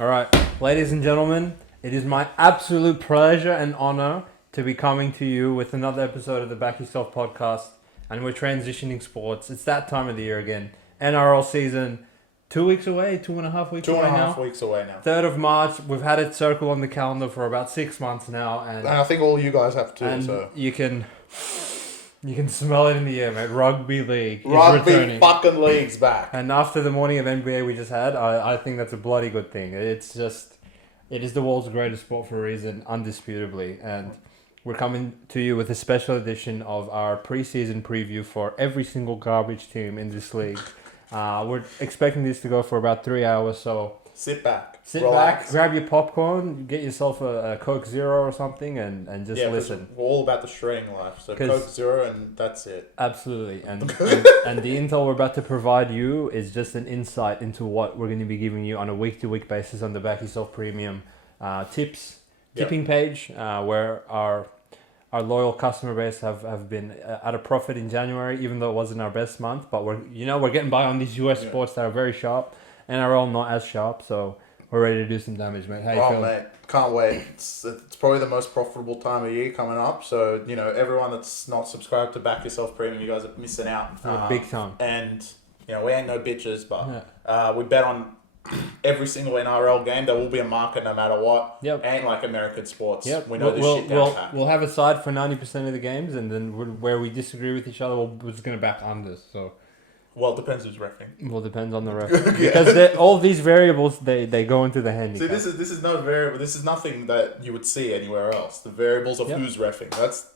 All right, ladies and gentlemen, it is my absolute pleasure and honor to be coming to you with another episode of the Back Yourself podcast. And we're transitioning sports. It's that time of the year again. NRL season, 2 weeks away, 2.5 weeks Two away and a now. half weeks away now. 3rd of March. We've had it circle on the calendar for about 6 months now, And I think all you guys have too. and So you can smell it in the air, mate. Rugby League is Rugby returning. fucking league's back. And after the morning of NBA we just had, I think that's a bloody good thing. It is the world's greatest sport for a reason, undisputably. And we're coming to you with a special edition of our preseason preview for every single garbage team in this league. We're expecting this to go for about 3 hours, so Sit back. sit relax. back, grab your popcorn, get yourself a Coke Zero or something, and just 'Cause listen. We're all about the shredding life. So 'Cause- Coke Zero and that's it. Absolutely, and the intel we're about to provide you is just an insight into what we're going to be giving you on a week-to-week basis on the Back Yourself Premium tipping page, where our loyal customer base have been at a profit in January, even though it wasn't our best month. But we're getting by on these US sports that are very sharp. NRL not as sharp, so we're ready to do some damage, mate. How you feeling? Mate, can't wait. It's probably the most profitable time of year coming up. So, everyone that's not subscribed to Back Yourself Premium, you guys are missing out. Big time. And, we ain't no bitches, but we bet on every single NRL game. There will be a market no matter what. Yep. Ain't like American sports. Yep. We know this shit down pat. We'll have a side for 90% of the games, and then where we disagree with each other, we're just going to back unders. So, Well, it depends who's refereeing. well, depends on the ref. Because all these variables, they go into the handicap. See, this is no variable. This is nothing that you would see anywhere else. The variables of who's reffing. That's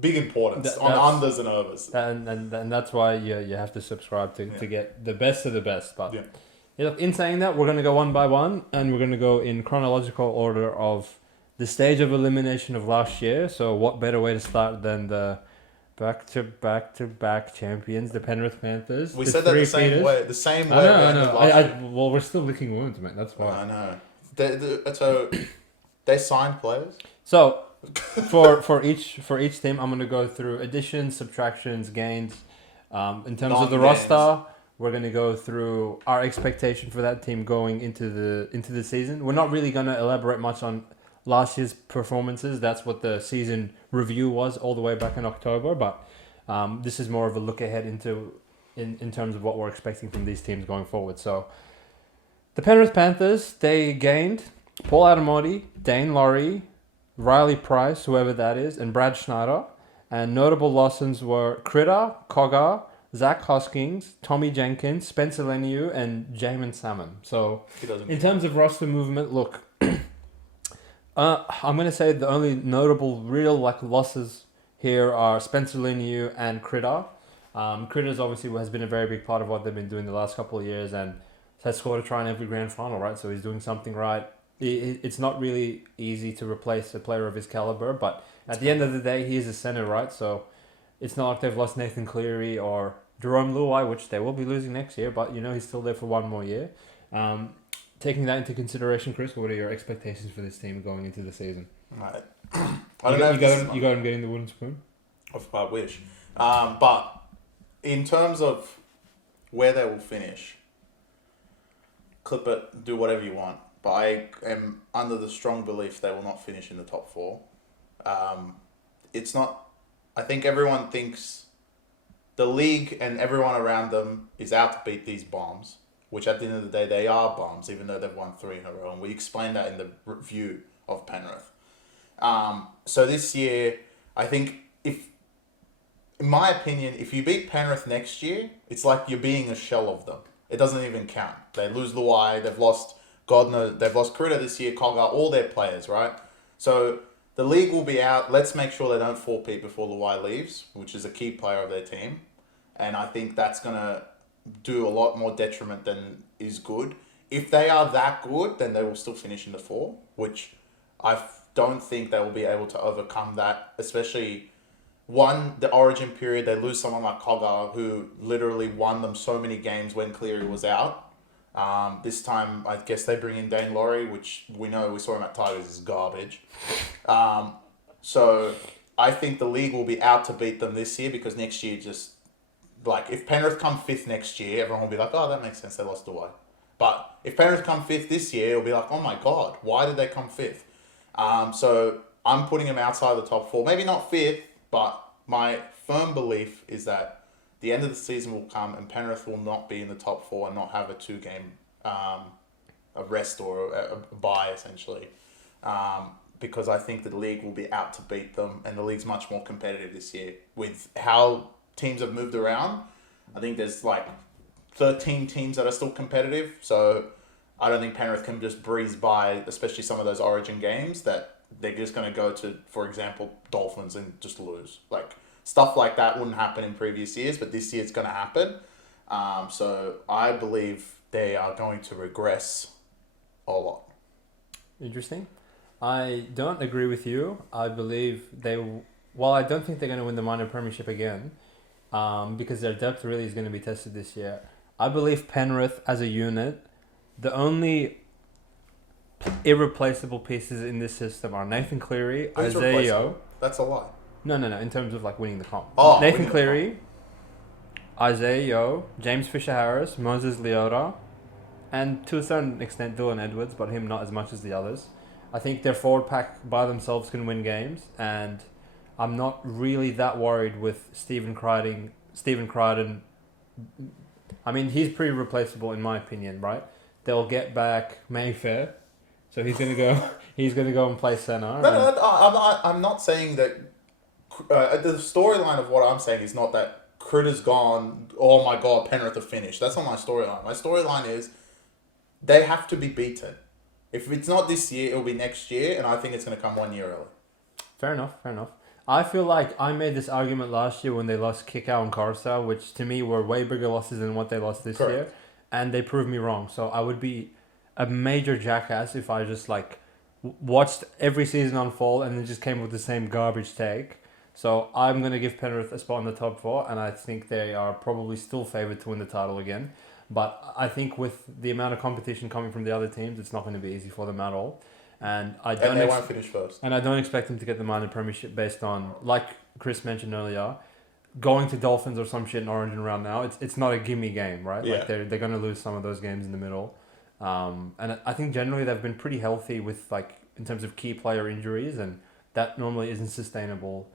big importance on unders and overs. And that's why you have to subscribe to get the best of the best. But Yeah. in saying that, we're going to go one by one, and we're going to go in chronological order of the stage of elimination of last year. So what better way to start than the back-to-back champions, the Penrith Panthers. We said that the same way. The same way. I know. Well, we're still licking wounds, mate. That's why. I know. So they signed players. So for each team, I'm going to go through additions, subtractions, gains. In terms of the Non-gains. roster, we're going to go through our expectation for that team going into the season. We're not really going to elaborate much on last year's performances. That's what the season review was all the way back in October. But this is more of a look ahead in terms of what we're expecting from these teams going forward. So the Penrith Panthers, they gained Paul Adamoti, Dane Laurie, Riley Price, whoever that is, and Brad Schneider. And notable losses were Critter, Cogger, Zach Hoskins, Tommy Jenkins, Spencer Leniu, and Jamin Salmon. So in terms of roster movement, look, I'm going to say the only notable real losses here are Spencer Leniu and Critter. Critters obviously has been a very big part of what they've been doing the last couple of years, and has scored a try in every grand final, right? So he's doing something right. It's not really easy to replace a player of his caliber, but at the end of the day, he is a center, right? So it's not like they've lost Nathan Cleary or Jerome Luai, which they will be losing next year, but he's still there for one more year. Taking that into consideration, Chris, what are your expectations for this team going into the season? Right. I don't know. You got him getting the wooden spoon? I wish. But in terms of where they will finish, clip it, do whatever you want. But I am under the strong belief they will not finish in the top four. It's not. I think everyone thinks the league and everyone around them is out to beat these bombs, which at the end of the day, they are bombs, even though they've won 3 in a row. And we explained that in the review of Penrith. So this year, I think in my opinion, if you beat Penrith next year, it's like you're being a shell of them. It doesn't even count. They lose Luai, they've lost, God knows, they've lost Critter this year, Cogger, all their players, right? So the league will be out. Let's make sure they don't four-peat before Luai leaves, which is a key player of their team. And I think that's going to do a lot more detriment than is good. If they are that good, then they will still finish in the 4, which I don't think they will be able to overcome that, especially the origin period. They lose someone like Cogger, who literally won them so many games when Cleary was out. This time, I guess they bring in Dane Laurie, which we saw him at Tigers, is garbage. So I think the league will be out to beat them this year, because next year if Penrith come 5th next year, everyone will be like, oh, that makes sense, they lost away. But if Penrith come fifth this year, it'll be like, oh my God, why did they come fifth? So I'm putting them outside the top four. Maybe not fifth, but my firm belief is that the end of the season will come and Penrith will not be in the top four and not have a 2-game a rest or a bye, essentially. Because I think the league will be out to beat them, and the league's much more competitive this year. With how teams have moved around, I think there's like 13 teams that are still competitive, so I don't think Penrith can just breeze by, especially some of those Origin games, that they're just going to go to, for example, Dolphins and just lose. Like, stuff like that wouldn't happen in previous years, but this year it's going to happen. So I believe they are going to regress a lot. Interesting. I don't agree with you. I believe well, I don't think they're going to win the minor premiership again, because their depth really is going to be tested this year. I believe Penrith as a unit, the only irreplaceable pieces in this system are Nathan Cleary, Who's Isaiah Yeo. replaceable? That's a lie. No. In terms of like winning the comp. Oh, Nathan winning Cleary, Isaiah Yeo, James Fisher-Harris, Moses Leota, and to a certain extent Dylan Edwards, but him not as much as the others. I think their forward pack by themselves can win games, and I'm not really that worried with Stephen Crichton. I mean, he's pretty replaceable in my opinion, right? They'll get back Mayfair, so he's gonna go. He's gonna go and play center. No, I'm not saying that. The storyline of what I'm saying is not that Critter's gone. Oh my God, Penrith are finished. That's not my storyline. My storyline is they have to be beaten. If it's not this year, it'll be next year, and I think it's going to come 1 year early. Fair enough. I feel like I made this argument last year when they lost Kickow and Carousel, which to me were way bigger losses than what they lost this Correct. year, and they proved me wrong. So I would be a major jackass if I just like watched every season unfold and then just came with the same garbage take. So I'm going to give Penrith a spot in the top four, and I think they are probably still favoured to win the title again. But I think with the amount of competition coming from the other teams, it's not going to be easy for them at all. And they won't finish first. And I don't expect them to get the minor premiership based on, like Chris mentioned earlier, going to Dolphins or some shit in Origin round now. It's not a gimme game, right? Yeah. Like they're going to lose some of those games in the middle. And I think generally they've been pretty healthy with like in terms of key player injuries, and that normally isn't sustainable.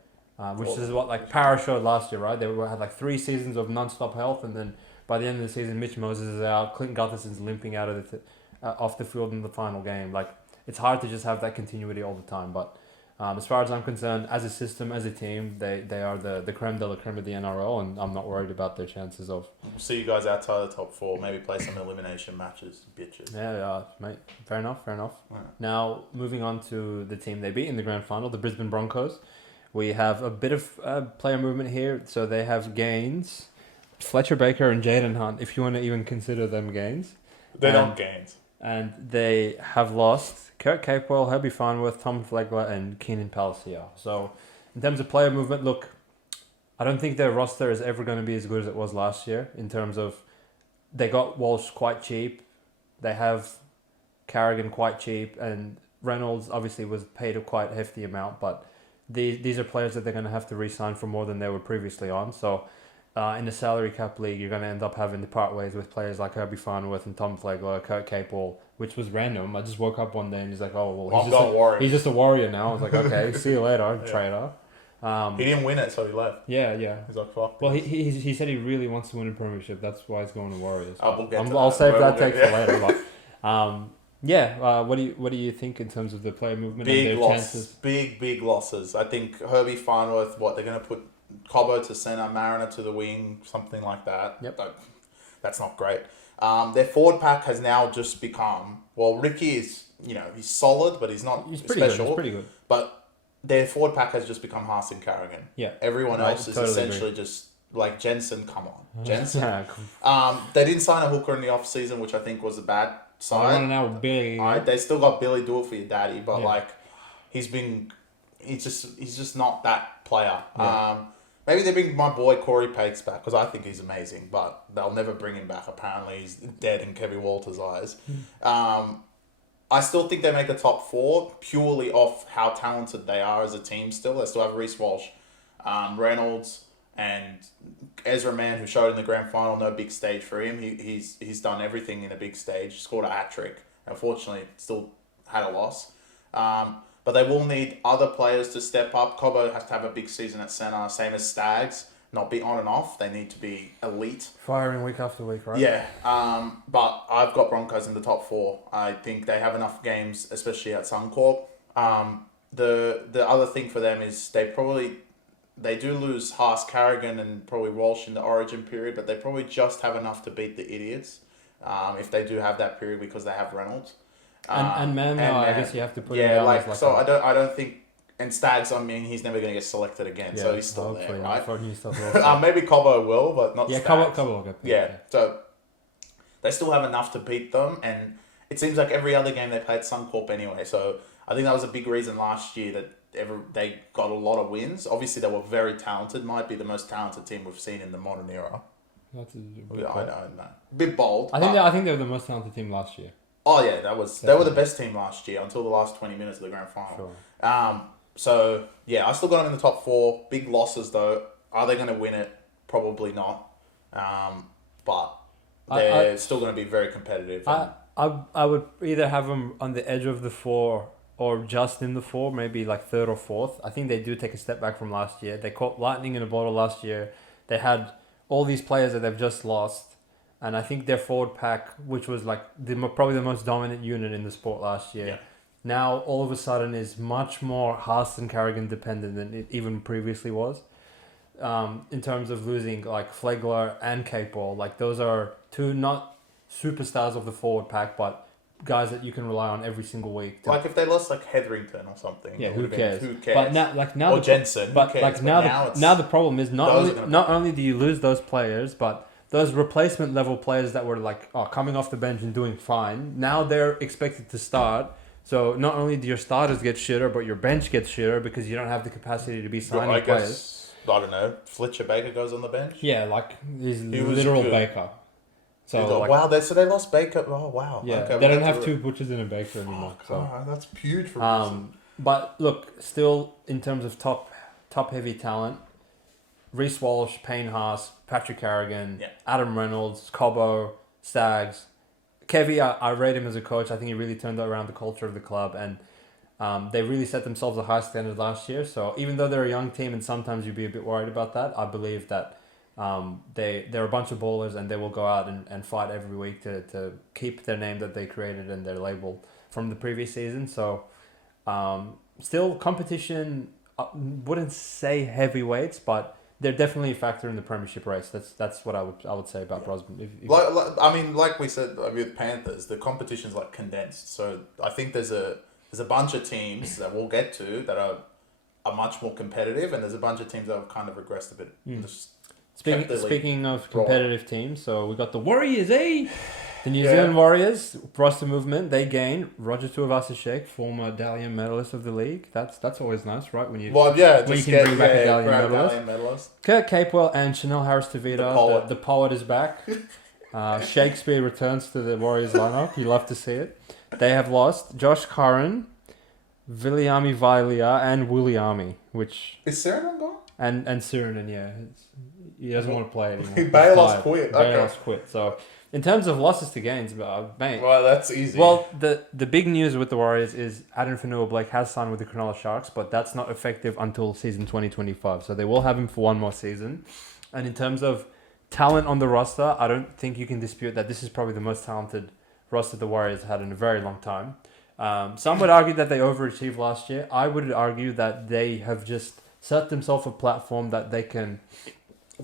Which is what like Para showed last year, right? They had like 3 seasons of non-stop health, and then by the end of the season, Mitch Moses is out, Clint Gutherson's limping out of off the field in the final game. Like, it's hard to just have that continuity all the time. But as far as I'm concerned, as a system, as a team, they are the creme de la creme of the NRL, and I'm not worried about their chances of... We'll see you guys outside the top 4. Maybe play some elimination matches, bitches. Yeah, mate. Fair enough. Yeah. Now, moving on to the team they beat in the grand final, the Brisbane Broncos. We have a bit of player movement here. So they have gains... Fletcher Baker and Jaden Hunt, if you want to even consider them gains. They're not gains. And they have lost Kurt Capewell, Herbie Farnworth, Tom Flegler, and Keenan Palacio. So, in terms of player movement, look, I don't think their roster is ever going to be as good as it was last year in terms of they got Walsh quite cheap. They have Carrigan quite cheap, and Reynolds obviously was paid a quite hefty amount, but these are players that they're going to have to re-sign for more than they were previously on. So, in the salary cap league, you're going to end up having to part ways with players like Herbie Farnworth and Tom Flegler, Kurt Capewell, which was random. I just woke up one day and he's like, oh, well, he's just a warrior now. I was like, okay, see you later, trader. He didn't win it, so he left. Yeah. He's like, fuck. Well, he said he really wants to win a premiership. That's why he's going to Warriors. I'll save that take for later. But, what do you think in terms of the player movement and their chances? Big losses. I think Herbie Farnworth, they're going to put Cobbo to centre, Mariner to the wing, something like that. Yep. That's not great. Their forward pack has now just become... Well, Ricky is, he's solid, but he's not special. He's pretty good. But their forward pack has just become Haas and Carrigan. Yeah. Everyone else is totally essentially just... Like, Jensen, come on. Jensen. They didn't sign a hooker in the off-season, which I think was a bad sign. They still got Billy, do it for your daddy, but, he's just not that player. Yeah. Maybe they bring my boy Corey Pakes back because I think he's amazing, but they'll never bring him back. Apparently, he's dead in Kevin Walters' eyes. I still think they make the top 4 purely off how talented they are as a team still. They still have Reece Walsh, Reynolds, And Ezra Mann, who showed in the grand final, no big stage for him. He's done everything in a big stage. Scored a hat-trick. Unfortunately, still had a loss. But they will need other players to step up. Cobbo has to have a big season at centre, same as Stags. Not be on and off. They need to be elite. Firing week after week, right? Yeah. But I've got Broncos in the top 4. I think they have enough games, especially at Suncorp. The other thing for them is they do lose Haas, Carrigan, and probably Walsh in the Origin period, but they probably just have enough to beat the Idiots if they do have that period because they have Reynolds. And Mam, I guess you have to put him yeah, down so I don't think. And Stags, I mean, he's never going to get selected again, so he's still there, right? Maybe Cobbo will, but not Stags. Cobbo will get picked. Yeah, so they still have enough to beat them, and it seems like every other game they played Suncorp anyway. So I think that was a big reason last year that they got a lot of wins. Obviously, they were very talented. Might be the most talented team we've seen in the modern era. That's a I know, bit bold. I think they were the most talented team last year. Oh yeah, they were the best team last year until the last 20 minutes of the grand final. Sure. So yeah, I still got them in the top 4. Big losses though. Are they going to win it? Probably not. But they're still going to be very competitive. I would either have them on the edge of the 4 or just in the 4, maybe like 3rd or 4th. I think they do take a step back from last year. They caught lightning in a bottle last year. They had all these players that they've just lost. And I think their forward pack, which was like probably the most dominant unit in the sport last year, now all of a sudden is much more Haas and Carrigan dependent than it even previously was. In terms of losing like Flegler and Capel, like those are 2 not superstars of the forward pack, but guys that you can rely on every single week. Like if they lost like Hetherington or something, who cares? Who cares? But now, or Jensen. But like now the problem is not only do you lose those players, but those replacement level players that were like coming off the bench and doing fine, now they're expected to start. So not only do your starters get shitter, but your bench gets shitter because you don't have the capacity to be signing players. I don't know. Fletcher Baker goes on the bench. Yeah, like he's literal Baker. So wow, they lost Baker. Oh wow. Yeah, okay, they don't have 2 Butchers and a Baker anymore. That's huge for me. But look, still in terms of top heavy talent, Reece Walsh, Payne Haas, Patrick Carrigan, Adam Reynolds, Cobbo, Stags. Kevy, I rate him as a coach. I think he really turned around the culture of the club, and they really set themselves a high standard last year. So even though they're a young team and sometimes you'd be a bit worried about that, I believe that they're a bunch of ballers and they will go out and fight every week to keep their name that they created and their label from the previous season. So still competition, wouldn't say heavyweights, but they're definitely a factor in the premiership race. That's what I would say about Brosman. Like we said with Panthers, the competition's like condensed. So I think there's a bunch of teams that we'll get to that are much more competitive, and there's a bunch of teams that have kind of regressed a bit. Speaking of competitive teams, so we got the Warriors, The New Zealand Warriors, roster movement, they gain Roger Tuivasa-Sheck, former Dalian medalist of the league. That's always nice, right? When you can bring back a Dalian medalist. Kurt Capewell and Chanel Harris-Tavita, the poet is back. Shakespeare returns to the Warriors lineup. You love to see it. They have lost Josh Curran, Viliami Vailia, and Williami, which... Is Sirenen gone? And Sirenen, yeah. He doesn't want to play anymore. Baylor's quit. Baylor's quit, so... In terms of losses to gains, mate. Well, that's easy. Well, the big news with the Warriors is Adam Fanua-Blake has signed with the Cronulla Sharks, but that's not effective until season 2025. So they will have him for one more season. And in terms of talent on the roster, I don't think you can dispute that this is probably the most talented roster the Warriors had in a very long time. Some would argue that they overachieved last year. I would argue that they have just set themselves a platform that they can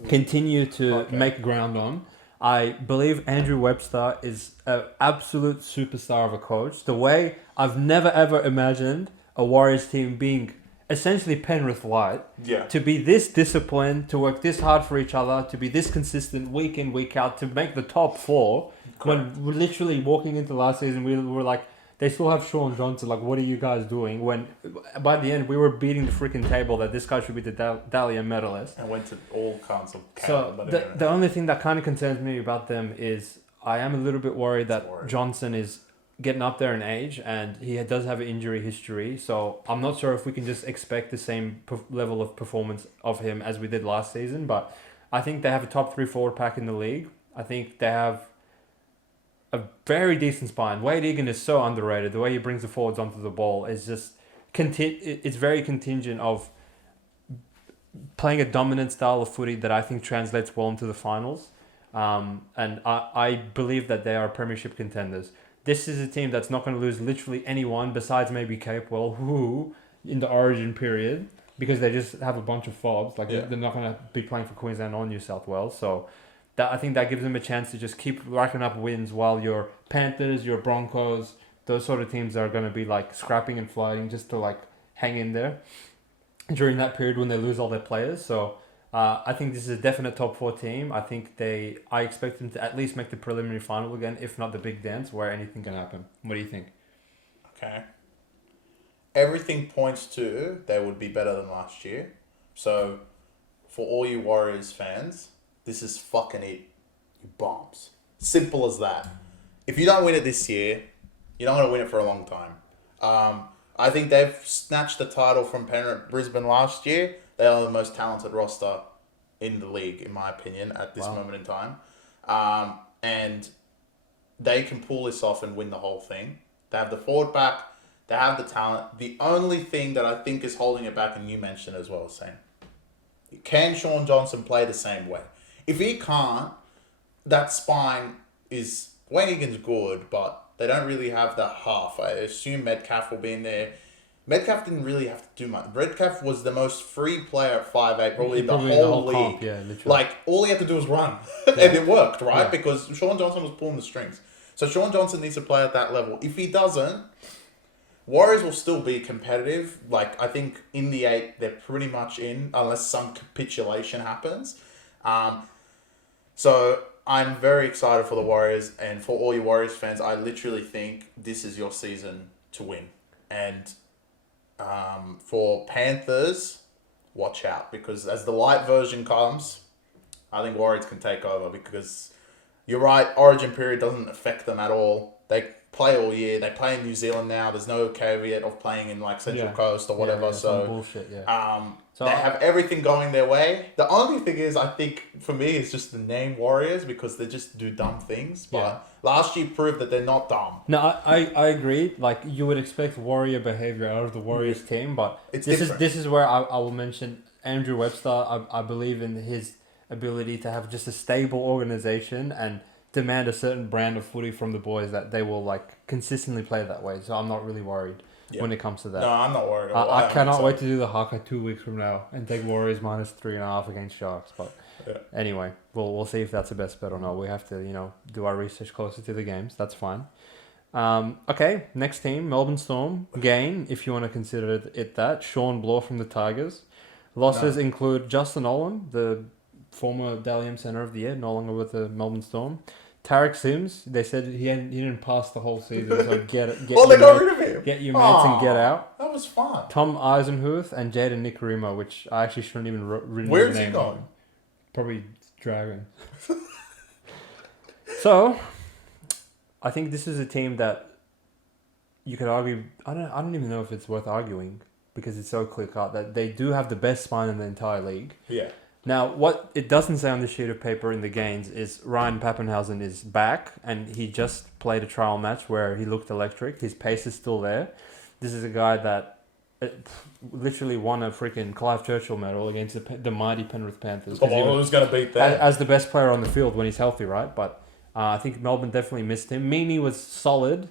continue to make ground on. I believe Andrew Webster is an absolute superstar of a coach. The way I've never ever imagined a Warriors team being essentially Penrith Light. Yeah. To be this disciplined, to work this hard for each other, to be this consistent week in, week out, to make the top 4. Correct. When we're literally walking into last season, we were like, they still have Sean Johnson. Like, what are you guys doing? When by the end, we were beating the freaking table that this guy should be the Dalian medalist. And went to all kinds of camp. So the only thing that kind of concerns me about them is I am a little bit worried that Johnson is getting up there in age, and he does have an injury history. So I'm not sure if we can just expect the same level of performance of him as we did last season. But I think they have a top 3 forward pack in the league. I think they have a very decent spine. Wade Egan is so underrated. The way he brings the forwards onto the ball is just it's very contingent of playing a dominant style of footy that I think translates well into the finals. And I believe that they are premiership contenders. This is a team that's not going to lose literally anyone besides maybe Capewell, who in the origin period, because they just have a bunch of fobs. Like they're not going to be playing for Queensland or New South Wales. So I think that gives them a chance to just keep racking up wins while your Panthers, your Broncos, those sort of teams are going to be like scrapping and fighting just to like hang in there during that period when they lose all their players. So I think this is a definite top 4 team. I expect them to at least make the preliminary final again, if not the big dance, where anything can happen. What do you think? Okay. Everything points to they would be better than last year. So, for all you Warriors fans, this is fucking it. You bombs. Simple as that. If you don't win it this year, you're not going to win it for a long time. I think they've snatched the title from Brisbane last year. They are the most talented roster in the league, in my opinion, at this moment in time. And they can pull this off and win the whole thing. They have the forward pack. They have the talent. The only thing that I think is holding it back, and you mentioned as well, Sam, can Sean Johnson play the same way? If he can't, that spine is... Wayne Egan's good, but they don't really have that half. I assume Metcalf will be in there. Metcalf didn't really have to do much. Metcalf was the most free player at 5'8", probably in the whole league. Comp, yeah, literally. Like, all he had to do was run. And it worked, right? Yeah. Because Sean Johnson was pulling the strings. So Sean Johnson needs to play at that level. If he doesn't, Warriors will still be competitive. Like, I think in the 8, they're pretty much in, unless some capitulation happens. So I'm very excited for the Warriors. And for all you Warriors fans, I literally think this is your season to win. And... for Panthers, watch out, because as the light version comes, I think Warriors can take over, because you're right, origin period doesn't affect them at all. They play all year. They play in New Zealand now. There's no caveat of playing in like Central Coast or whatever. So bullshit, so they have everything going their way. The only thing is, I think for me, it's just the name Warriors, because they just do dumb things. But last year proved that they're not dumb. No, I agree. Like, you would expect warrior behavior out of the Warriors team, but this is where I will mention Andrew Webster. I believe in his ability to have just a stable organization and demand a certain brand of footy from the boys that they will like consistently play that way. So I'm not really worried when it comes to that. No, I'm not worried. I cannot wait to do the haka 2 weeks from now and take Warriors minus 3.5 against Sharks. But anyway, we'll see if that's the best bet or not. We have to do our research closer to the games. That's fine. Okay, next team, Melbourne Storm. Gain, if you want to consider it that. Sean Bloor from the Tigers. Losses include Justin Olam, the former Dally M Centre of the Year, no longer with the Melbourne Storm. Tarek Sims, they said he didn't pass the whole season, so get they got rid of him. Get your mates and get out. That was fun. Tom Eisenhuth and Jaden Nicarima, which I actually shouldn't even written Where his is name. he going? Probably Dragon. So, I think this is a team that you could argue. I don't even know if it's worth arguing, because it's so clear cut that they do have the best spine in the entire league. Yeah. Now, what it doesn't say on the sheet of paper in the gains is Ryan Pappenhausen is back, and he just played a trial match where he looked electric. His pace is still there. This is a guy that literally won a freaking Clive Churchill medal against the mighty Penrith Panthers. Who's going to beat that? As the best player on the field when he's healthy, right? But I think Melbourne definitely missed him. Meaney was solid,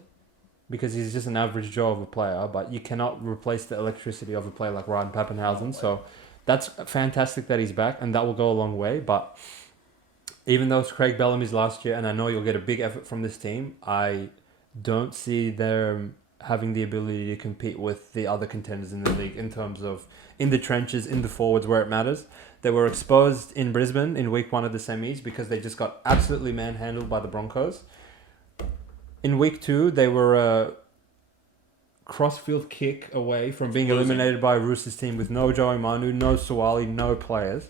because he's just an average Joe of a player, but you cannot replace the electricity of a player like Ryan Pappenhausen. So that's fantastic that he's back, and that will go a long way. But even though it's Craig Bellamy's last year, and I know you'll get a big effort from this team, I don't see them having the ability to compete with the other contenders in the league in terms of in the trenches, in the forwards where it matters. They were exposed in Brisbane in week 1 of the semis because they just got absolutely manhandled by the Broncos. In week 2, they were a crossfield kick away from being eliminated by Roosters team with no Joey Manu, no Suwali, no players.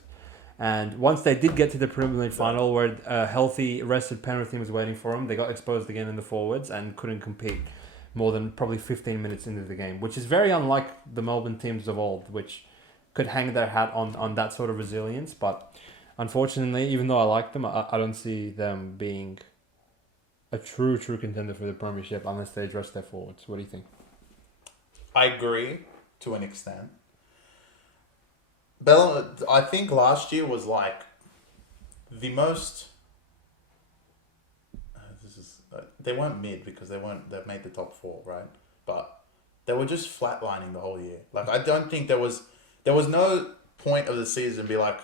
And once they did get to the Premier League final, where a healthy, rested Penrith team was waiting for them, they got exposed again in the forwards and couldn't compete more than probably 15 minutes into the game, which is very unlike the Melbourne teams of old, which could hang their hat on that sort of resilience. But unfortunately, even though I like them, I don't see them being a true contender for the Premiership unless they address their forwards. What do you think? I agree to an extent. Bell, I think last year was like the most. They weren't mid because they made the top 4, right? But they were just flatlining the whole year. Like, I don't think there was no point of the season to be like,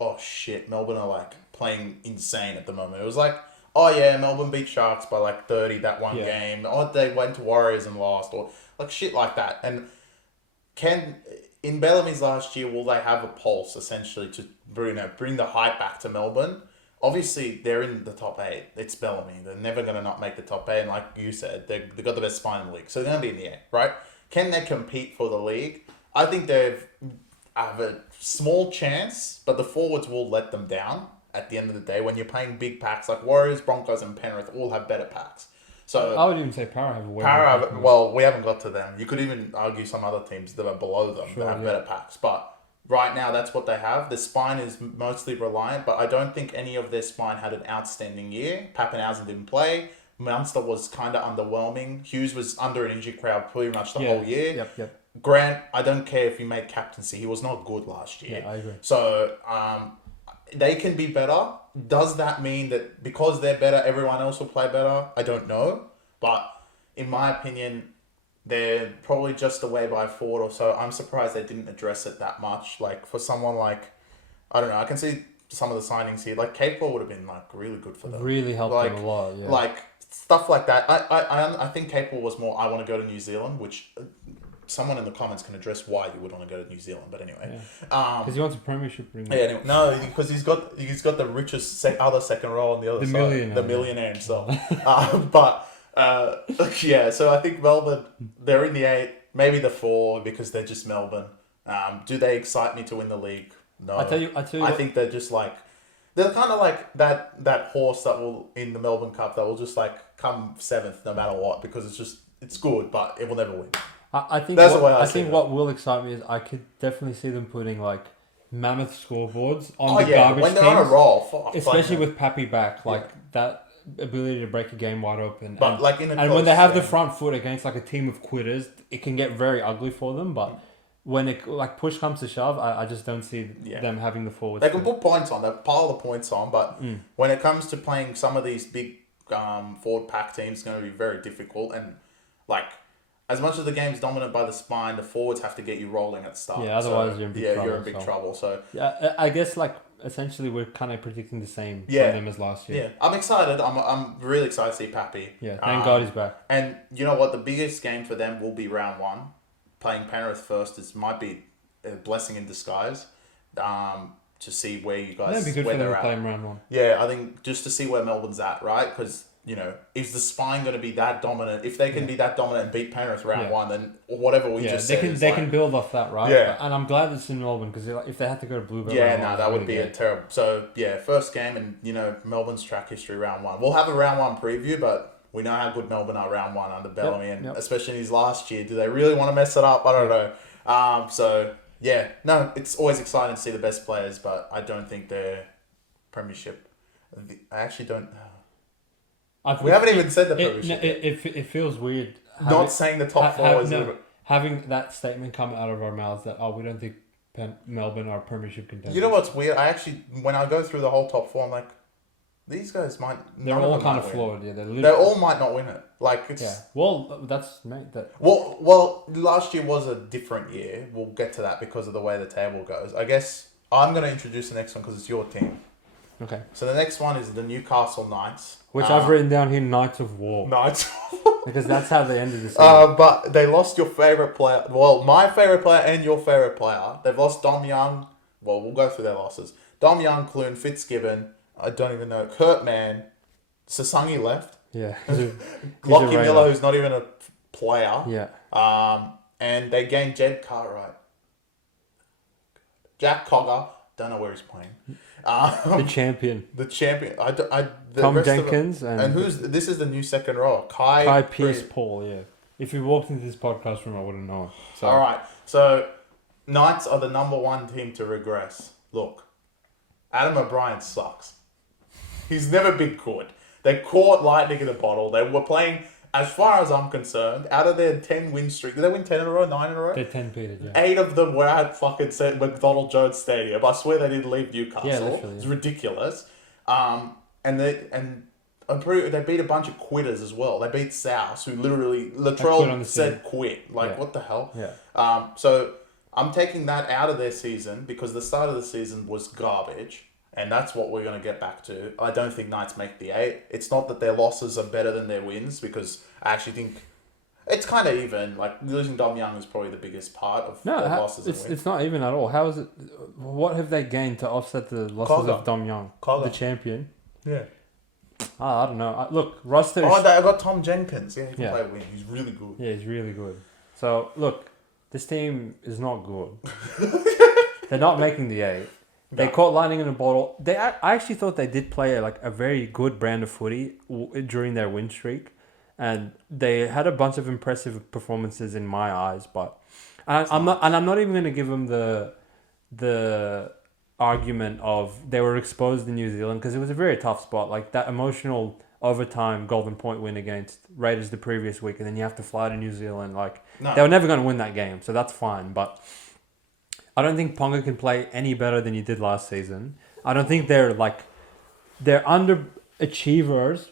oh shit, Melbourne are like playing insane at the moment. It was like, oh yeah, Melbourne beat Sharks by like 30 that one game. Oh, they went to Warriors and lost, or like shit like that. And in Bellamy's last year, will they have a pulse essentially to bring the hype back to Melbourne? Obviously, they're in the top 8. It's Bellamy. They're never going to not make the top 8. And like you said, they've got the best spine in the league. So they're going to be in the 8, right? Can they compete for the league? I think they have a small chance, but the forwards will let them down at the end of the day. When you're playing big packs, like Warriors, Broncos, and Penrith all have better packs. So I would even say Para have a way better pack. Well, we haven't got to them. You could even argue some other teams that are below them that have better packs. But right now, that's what they have. The spine is mostly reliant, but I don't think any of their spine had an outstanding year. Pappenhausen didn't play. Munster was kind of underwhelming. Hughes was under an injury crowd pretty much the whole year. Yep. Grant, I don't care if he made captaincy. He was not good last year. Yeah, I agree. So they can be better. Does that mean that because they're better, everyone else will play better? I don't know. But in my opinion, they're probably just away by a forward or so. I'm surprised they didn't address it that much. Like, for someone like, I don't know, I can see some of the signings here. Like, Capewell would have been, like, really good for them. Really helped them a lot, yeah. Like, stuff like that. I think Capewell was more, I want to go to New Zealand, which someone in the comments can address why you would want to go to New Zealand. But anyway. Because he wants a premiership ring. Yeah, anyway, no, because he's got the richest other second row on the other side. The millionaire himself. Yeah, so I think Melbourne, they're in the 8, maybe the 4 because they're just Melbourne. Do they excite me to win the league? No. I tell you I think they're just like, they're kind of like that horse that will, in the Melbourne Cup, that will just like come 7th no matter what because it's good, but it will never win. I think that's the way I see it. What will excite me is I could definitely see them putting like mammoth scoreboards on the garbage when they're teams, on a roll, especially with Pappy back, like that ability to break a game wide open. But like and when they have the front foot against like a team of quitters, it can get very ugly for them. But when it like push comes to shove, I just don't see them having the forwards. They can put points on, they pile the points on, but when it comes to playing some of these big forward pack teams, it's going to be very difficult. And like, as much as the game's dominant by the spine, the forwards have to get you rolling at the start. Yeah, otherwise you're in big trouble. You're in big trouble. So yeah, I guess like essentially we're kind of predicting the same from them as last year. Yeah, I'm excited. I'm really excited to see Pappy. Yeah, thank God he's back. And you know what? The biggest game for them will be round 1. Playing Penrith first might be a blessing in disguise. To see where you guys. That'd be good for them to play in round 1. Yeah, I think just to see where Melbourne's at, right? Because you know, is the spine going to be that dominant? If they can be that dominant and beat Penrith round 1, then whatever we just said. They can build off that, right? Yeah. And I'm glad it's in Melbourne because if they had to go to Bluebell, that would be a terrible. So first game, and you know Melbourne's track history round 1. We'll have a round 1 preview, but we know how good Melbourne are round 1 under Bellamy, and especially in his last year. Do they really want to mess it up? I don't know. It's always exciting to see the best players, but I don't think they're premiership. I actually don't. We haven't even said the premiership. It feels weird. Saying the top 4 is having that statement come out of our mouths that we don't think Melbourne are premiership contenders. You know what's weird? I actually, when I go through the whole top 4, I'm like, these guys might. They're all kind of flawed. Yeah, they all might not win it. Like it's. Yeah. Well, that's mate. That. Well, last year was a different year. We'll get to that because of the way the table goes. I guess I'm going to introduce the next one because it's your team. Okay. So the next one is the Newcastle Knights. Which I've written down here, Knights of War. Knights. Because that's how they ended the season. But they lost your favourite player. Well, my favourite player and your favourite player. They've lost Dom Young. Well, we'll go through their losses. Dom Young, Clune, Fitzgibbon. I don't even know. Kurt Mann. Sasangi left. Yeah. Lockie Miller, who's not even a player. Yeah. And they gained Jed Cartwright. Jack Cogger. don't know where he's playing. The champion. The champion. The Tom rest of Jenkins them- and who's this is the new second rower, Kai Kai Pierce-Paul, yeah. If you walked into this podcast room, I wouldn't know. So. All right, so Knights are the number one team to regress. Look, Adam O'Brien sucks. He's never been good. They caught lightning in a bottle. They were playing, as far as I'm concerned, out of their 10 win streak. Did they win 10 in a row, 9 in a row? They're 10-peated, yeah. 8 of them were at fucking McDonald Jones Stadium. I swear they didn't leave Newcastle. Yeah, literally. It's ridiculous. And I'm pretty, they beat a bunch of quitters as well. They beat South, who literally Latrell said quit. Like, what the hell? Yeah. So I'm taking that out of their season because the start of the season was garbage. And that's what we're going to get back to. I don't think Knights make the 8. It's not that their losses are better than their wins because I actually think it's kind of even. Like, losing Dom Young is probably the biggest part of their losses and wins. It's not even at all. How is it? What have they gained to offset the losses of Dom Young, the champion? Yeah. I don't know. Look, roster... I got Tom Jenkins. Yeah, he can play wing. He's really good. Yeah, he's really good. So, look, this team is not good. They're not making the 8. They caught lightning in a bottle. I actually thought they did play a very good brand of footy during their win streak, and they had a bunch of impressive performances in my eyes. But I'm not even going to give them the argument of they were exposed in New Zealand because it was a very tough spot. Like that emotional overtime Golden Point win against Raiders the previous week, and then you have to fly to New Zealand. They were never going to win that game, so that's fine. But I don't think Ponga can play any better than he did last season. I don't think they're underachievers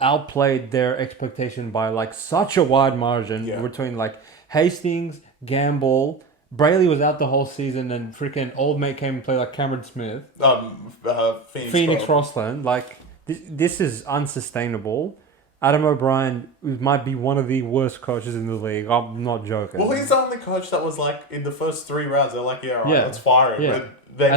outplayed their expectation by such a wide margin between Hastings, Gamble, Brayley was out the whole season, and freaking old mate came and played Cameron Smith, Phoenix Rossland. This is unsustainable. Adam O'Brien might be one of the worst coaches in the league. I'm not joking. Well, he's the only coach that was in the first 3 rounds. They're let's fire him. Yeah. But they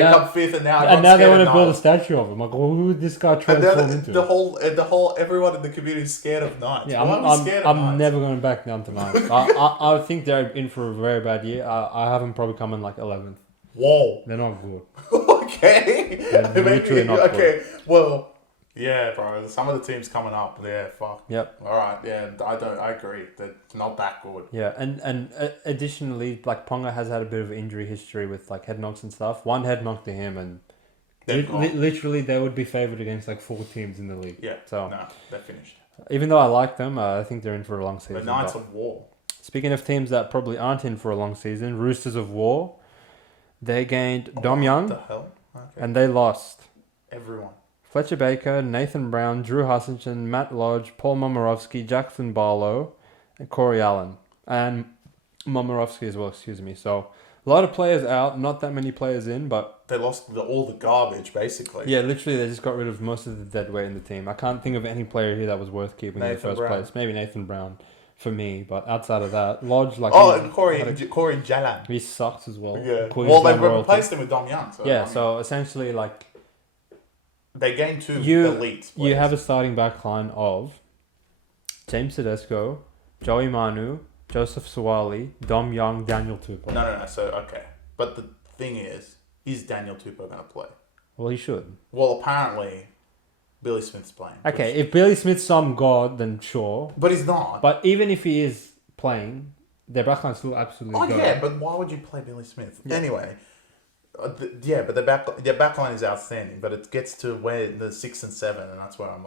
come 5th, and now they want to build a statue of him. Who would this guy transform into? The whole everyone in the community is scared of Knights. Yeah, I'm never going to back down to Knights. I think they're in for a very bad year. I have them probably coming 11th. Whoa, they're not good. Okay, they're literally not good. Well. Yeah, bro. Some of the teams coming up, fuck. Yep. All right, yeah, I agree. They're not that good. Yeah, and additionally, Ponga has had a bit of injury history with head knocks and stuff. One head knock to him, and literally they would be favoured against 4 teams in the league. Yeah. So no, they're finished. Even though I like them, I think they're in for a long season. The Knights of War. Speaking of teams that probably aren't in for a long season, Roosters of War. They gained Dom Young. What the hell? Okay. And they lost everyone. Fletcher Baker, Nathan Brown, Drew Hutchinson, Matt Lodge, Paul Momirovski, Jackson Barlow, and Corey Allen. And Momirovski as well, excuse me. So, a lot of players out, not that many players in, but... They lost all the garbage, basically. Yeah, literally, they just got rid of most of the dead weight in the team. I can't think of any player here that was worth keeping in the first place. Maybe Nathan Brown for me, but outside of that, Lodge... and Corey Jalan. He sucks as well. Yeah. Well, they replaced him with Dom Young. So, yeah, so essentially, they gained 2 elites. You have a starting back line of James Tedesco, Joey Manu, Joseph Suwali, Dom Young, Daniel Tupou. No. So, okay. But the thing is Daniel Tupou going to play? Well, he should. Well, apparently, Billy Smith's playing. Okay, if Billy Smith's some god, then sure. But he's not. But even if he is playing, their backline's still absolutely good. Yeah, but why would you play Billy Smith? Yeah. Anyway... but their backline is outstanding, but it gets to where the 6 and 7, and that's where I'm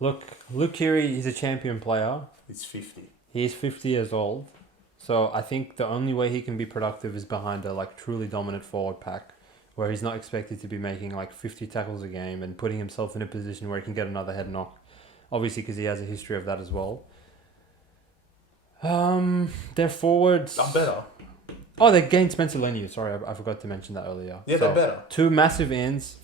Look, Luke Keary, he's a champion player. He's 50. He's 50 years old, so I think the only way he can be productive is behind a truly dominant forward pack, where he's not expected to be making 50 tackles a game and putting himself in a position where he can get another head knock. Obviously, because he has a history of that as well. Their forwards. I'm better. Oh, they gained Spencer Leniu. Sorry, I forgot to mention that earlier. Yeah, they're better. 2 massive ends,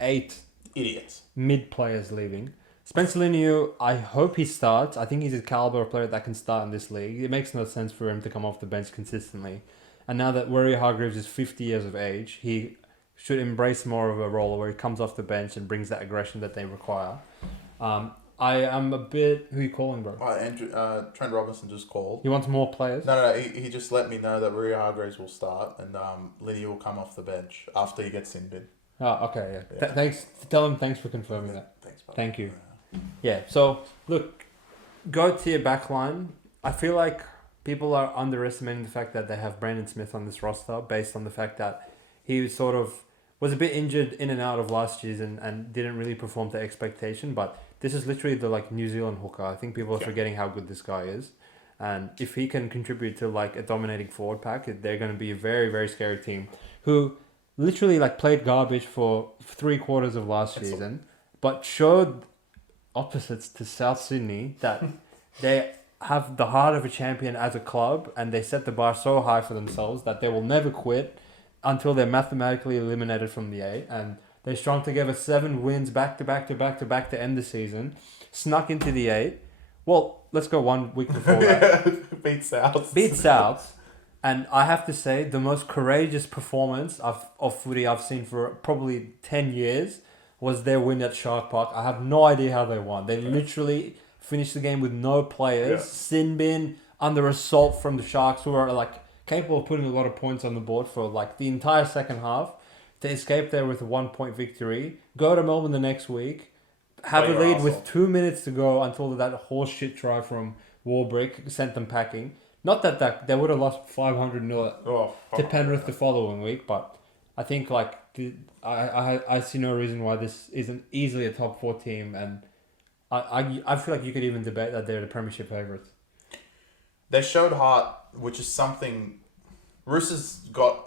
8 idiots. Mid players leaving. Spencer Leniu, I hope he starts. I think he's a caliber of player that can start in this league. It makes no sense for him to come off the bench consistently. And now that Warrior-Hargreaves is 50 years of age, he should embrace more of a role where he comes off the bench and brings that aggression that they require. I am a bit... Who are you calling, bro? Andrew, Trent Robinson just called. He wants more players? No. He just let me know that Rio Hargreaves will start and Linney will come off the bench after he gets in bid. Oh, okay, yeah. Thanks. Tell him thanks for confirming that. Thanks, bro. Thank you. Yeah, so, look, go to your back line. I feel like people are underestimating the fact that they have Brandon Smith on this roster based on the fact that he was a bit injured in and out of last season and didn't really perform to expectation, but this is literally the New Zealand hooker. I think people are forgetting how good this guy is. And if he can contribute to a dominating forward pack, they're going to be a very, very scary team who literally played garbage for 3/4 of last season, but showed opposites to South Sydney that they have the heart of a champion as a club, and they set the bar so high for themselves that they will never quit until they're mathematically eliminated from the A. And they strung together 7 wins back to back to end the season, snuck into the A. Well, let's go 1 week before that. Beat South. And I have to say, the most courageous performance of footy I've seen for probably 10 years was their win at Shark Park. I have no idea how they won. They literally finished the game with no players. Yeah. Sin bin under assault from the Sharks, who are capable of putting a lot of points on the board for the entire second half. To escape there with a 1-point victory. Go to Melbourne the next week. Have a lead with 2 minutes to go until that horseshit try from Warbrick sent them packing. Not that they would have lost 500 0 to Penrith the following week, but I think I see no reason why this isn't easily a top 4 team, and I feel like you could even debate that they're the premiership favourites. They showed heart, which is something Roosters got.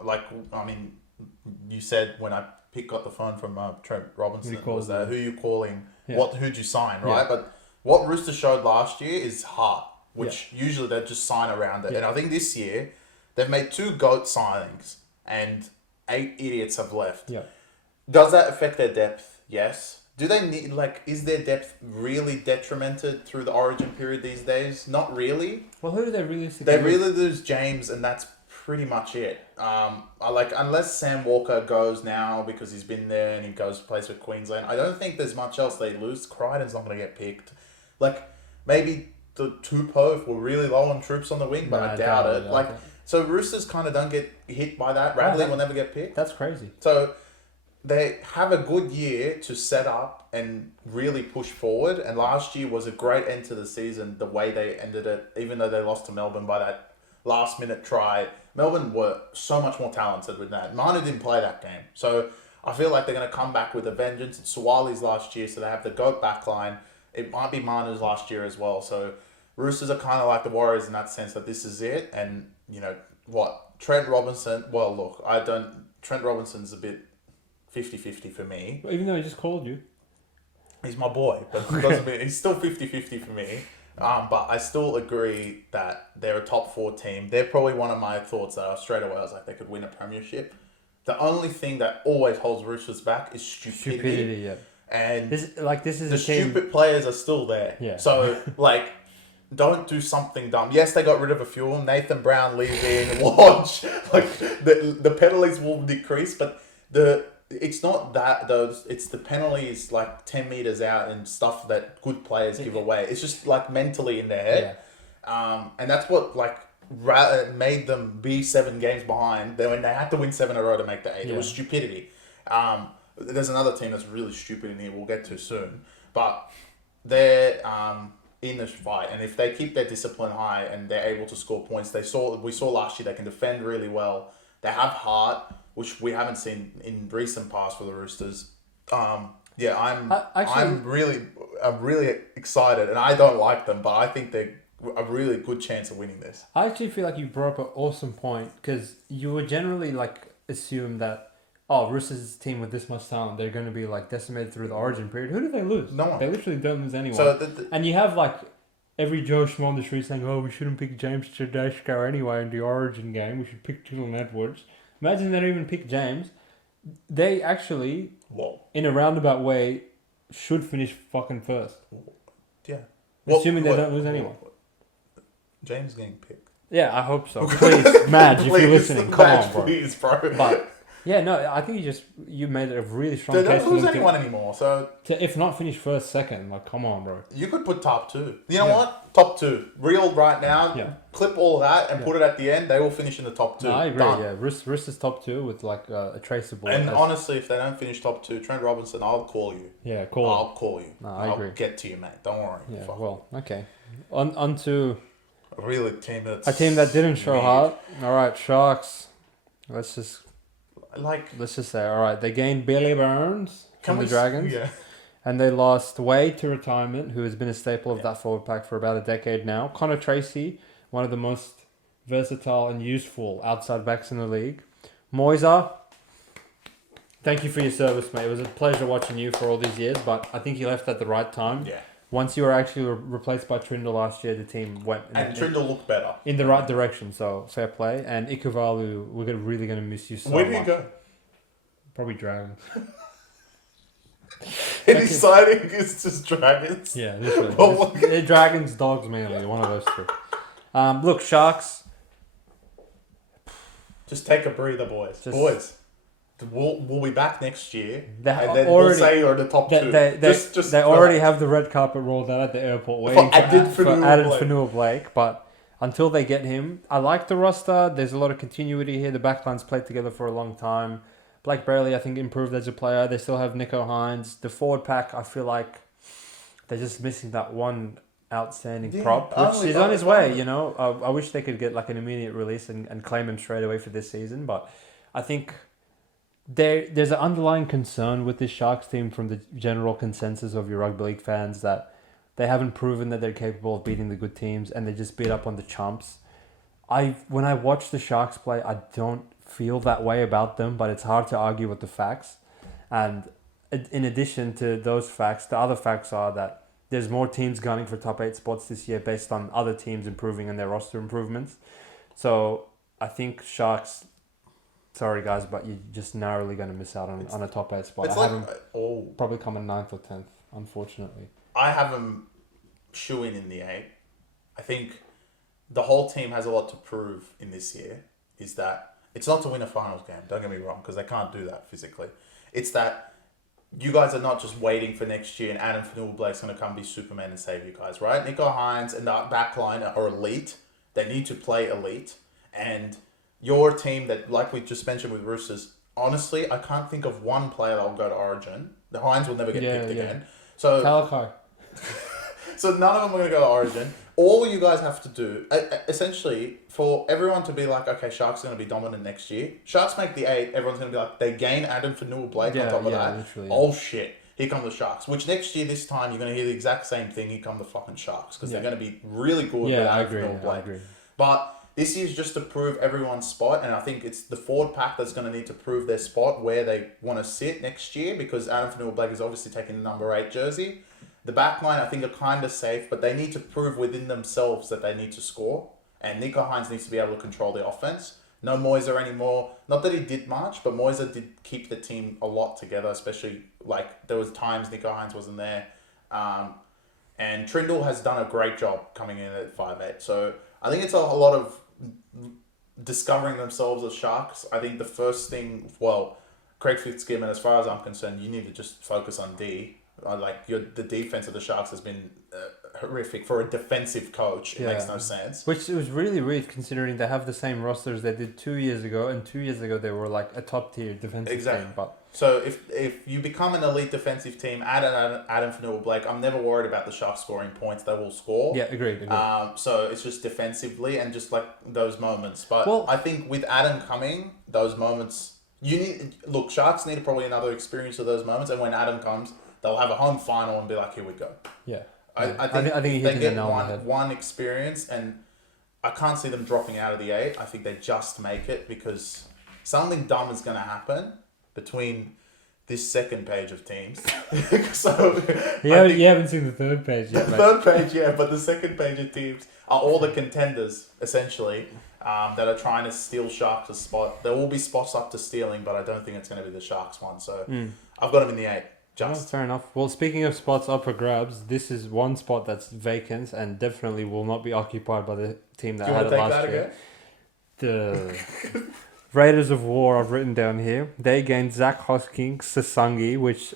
You said when I got the phone from Trent Robinson, was that who you calling? Yeah. Who'd you sign, right? Yeah. But what Roosters showed last year is heart, which usually they just sign around it. Yeah. And I think this year they've made 2 GOAT signings and 8 idiots have left. Yeah. Does that affect their depth? Yes. Do they need is their depth really detrimented through the origin period these days? Not really. Well, who do they really? They really lose James, and that's pretty much it. Unless Sam Walker goes now because he's been there and he plays with Queensland, I don't think there's much else they lose. Crichton's not going to get picked. Maybe the Tupou if we're really low on troops on the wing, but I doubt it. So Roosters kind of don't get hit by that. Radley will never get picked. That's crazy. So they have a good year to set up and really push forward. And last year was a great end to the season, the way they ended it, even though they lost to Melbourne by that last-minute try. Melbourne were so much more talented with that. Manu didn't play that game. So I feel like they're going to come back with a vengeance. It's Suwali's last year, so they have the GOAT backline. It might be Manu's last year as well. So Roosters are kind of like the Warriors in that sense that this is it. And, Trent Robinson... Well, look, Trent Robinson's a bit 50-50 for me. Even though he just called you. He's my boy, but it doesn't mean he's still 50-50 for me. But I still agree that they're a top 4 team. They're probably one of my thoughts that straight away I was like, they could win a premiership. The only thing that always holds Roosters back is stupidity. Yeah. And this is the stupid players are still there. Yeah. So, don't do something dumb. Yes, they got rid of a few. Nathan Brown leaving, Lodge. The penalties will decrease, but it's not that though. It's the penalties 10 meters out and stuff that good players give away. It's just mentally in their head, and that's what made them be 7 games behind. When they had to win 7 in a row to make the 8, it was stupidity. There's another team that's really stupid in here. We'll get to soon, but they're in this fight, and if they keep their discipline high and they're able to score points, we saw last year they can defend really well. They have heart, which we haven't seen in recent past for the Roosters. I'm really excited, and I don't like them, but I think they're a really good chance of winning this. I actually feel like you brought up an awesome point, because you would generally assume that Roosters' team with this much talent, they're going to be decimated through the origin period. Who do they lose? No one. They literally don't lose anyone. So and you have every Joe Schmo on the street saying, we shouldn't pick James Tedesco anyway in the origin game. We should pick Dylan Edwards. Imagine they don't even pick James. They actually, in a roundabout way, should finish fucking first. Yeah. Assuming they don't lose anyone. James getting picked. Yeah, I hope so. Please, Madge, if you're listening, come on, bro. Please, bro. But Yeah, no, I think you made a really strong They case don't for lose them anyone anymore, so to, if not finish first, second. Like, come on, bro. you could put top two. You know Yeah. what? Top two. Real right now. Yeah. Clip all of that and Yeah. put it at the end. They will finish in the top two. No, I agree. Done. Yeah, Rus is top 2 with like a traceable. And honestly, if they don't finish top two, Trent Robinson, I'll call you. Yeah, cool. I'll call you. No, I I'll agree. get to you, mate. Don't worry. Yeah, Fuck. well, okay. On to Really, team that's a team that didn't show weird. heart. All right, Sharks. Let's just Like, say, all right, they gained Billy Burns from the Dragons, Yeah. and they lost Wade to retirement, who has been a staple of that forward pack for about a decade now. Connor Tracy, one of the most versatile and useful outside backs in the league. Moisa, thank you for your service, mate. It was a pleasure watching you for all these years, but I think you left at the right time. Yeah. Once you were actually replaced by Trindle last year, the team went And Trindle looked better. in the right direction, so fair play. And Ikuvalu, we're really going to miss you so much. Where do you go? Probably Dragons. Any sighting is just dragons. Yeah, literally. Oh Dragons, dogs, mainly. One of those two. Look, Sharks. Just take a breather, boys. Boys. We'll be back next year, They and then already- we'll say you're in the top two. They already have the red carpet rolled out at the airport waiting for Adam Fanua-Blake, but until they get him, I like the roster. There's a lot of continuity here. The backline's played together for a long time. Blake Brayley, I think, improved as a player. They still have Nico Hines. The forward pack, I feel like they're just missing that one outstanding prop, which is on his way, you know. I wish they could get like an immediate release and claim him straight away for this season, but I think there's an underlying concern with this Sharks team from the general consensus of your rugby league fans that they haven't proven that they're capable of beating the good teams and they just beat up on the chumps. When I watch the Sharks play, I don't feel that way about them, but it's hard to argue with the facts. And in addition to those facts, the other facts are that there's more teams gunning for top 8 spots this year based on other teams improving and their roster improvements. So I think Sharks, sorry guys, but you're just narrowly going to miss out on a top 8 spot. I have them probably come in 9th or 10th, unfortunately. I have them shooing in the 8. I think the whole team has a lot to prove in this year. Is that it's not to win a finals game, don't get me wrong, because they can't do that physically. It's that you guys are not just waiting for next year and Adam Fanua-Blake's going to come be Superman and save you guys, right? Nico Hines and the backline are elite. They need to play elite. And your team that, like we just mentioned with Roosters, honestly, I can't think of one player that will go to Origin. The Hines will never get picked again. So Talakai. So none of them are going to go to Origin. All you guys have to do, essentially, for everyone to be like, okay, Sharks are going to be dominant next year. Sharks make the 8, everyone's going to be like, they gain Adam Fanua-Blake on top of that. Oh shit, here come the Sharks. Which next year, this time, you're going to hear the exact same thing, here come the fucking Sharks. Because they're going to be really good with Adam Fanua-Blake. I agree. But this year's just to prove everyone's spot, and I think it's the forward pack that's going to need to prove their spot where they want to sit next year, because Adam Fanua-Blake is obviously taking the number 8 jersey. The backline, I think, are kind of safe, but they need to prove within themselves that they need to score. And Nico Hines needs to be able to control the offense. No Moiser anymore. Not that he did much, but Moiser did keep the team a lot together, especially, like, there was times Nico Hines wasn't there. And Trindle has done a great job coming in at 5'8". So I think it's a lot of discovering themselves as Sharks. I think the first thing, Craig Fitzgibbon, as far as I'm concerned, you need to just focus on D. The defense of the Sharks has been horrific for a defensive coach. It makes no sense. Which was really weird considering they have the same rosters they did 2 years ago, and 2 years ago they were like a top tier defensive team. But so if you become an elite defensive team, add Adam Fanua-Blake, I'm never worried about the Sharks scoring points. They will score. Yeah, agreed. So it's just defensively and just like those moments. But I think with Adam coming, those moments Sharks need probably another experience of those moments, and when Adam comes, they'll have a home final and be like, here we go. Yeah. I think they get one experience, and I can't see them dropping out of the 8. I think they just make it because something dumb is going to happen between this second page of teams. So you haven't seen the third page yet. The third page, yeah, but the second page of teams are all the contenders, essentially, that are trying to steal Sharks' spot. There will be spots up to stealing, but I don't think it's going to be the Sharks one. So I've got them in the 8. Fair enough. Well, speaking of spots up for grabs, this is one spot that's vacant and definitely will not be occupied by the team that had it last year. Raiders of War, I've written down here. They gained Zach Hoskins, Sasangi, which...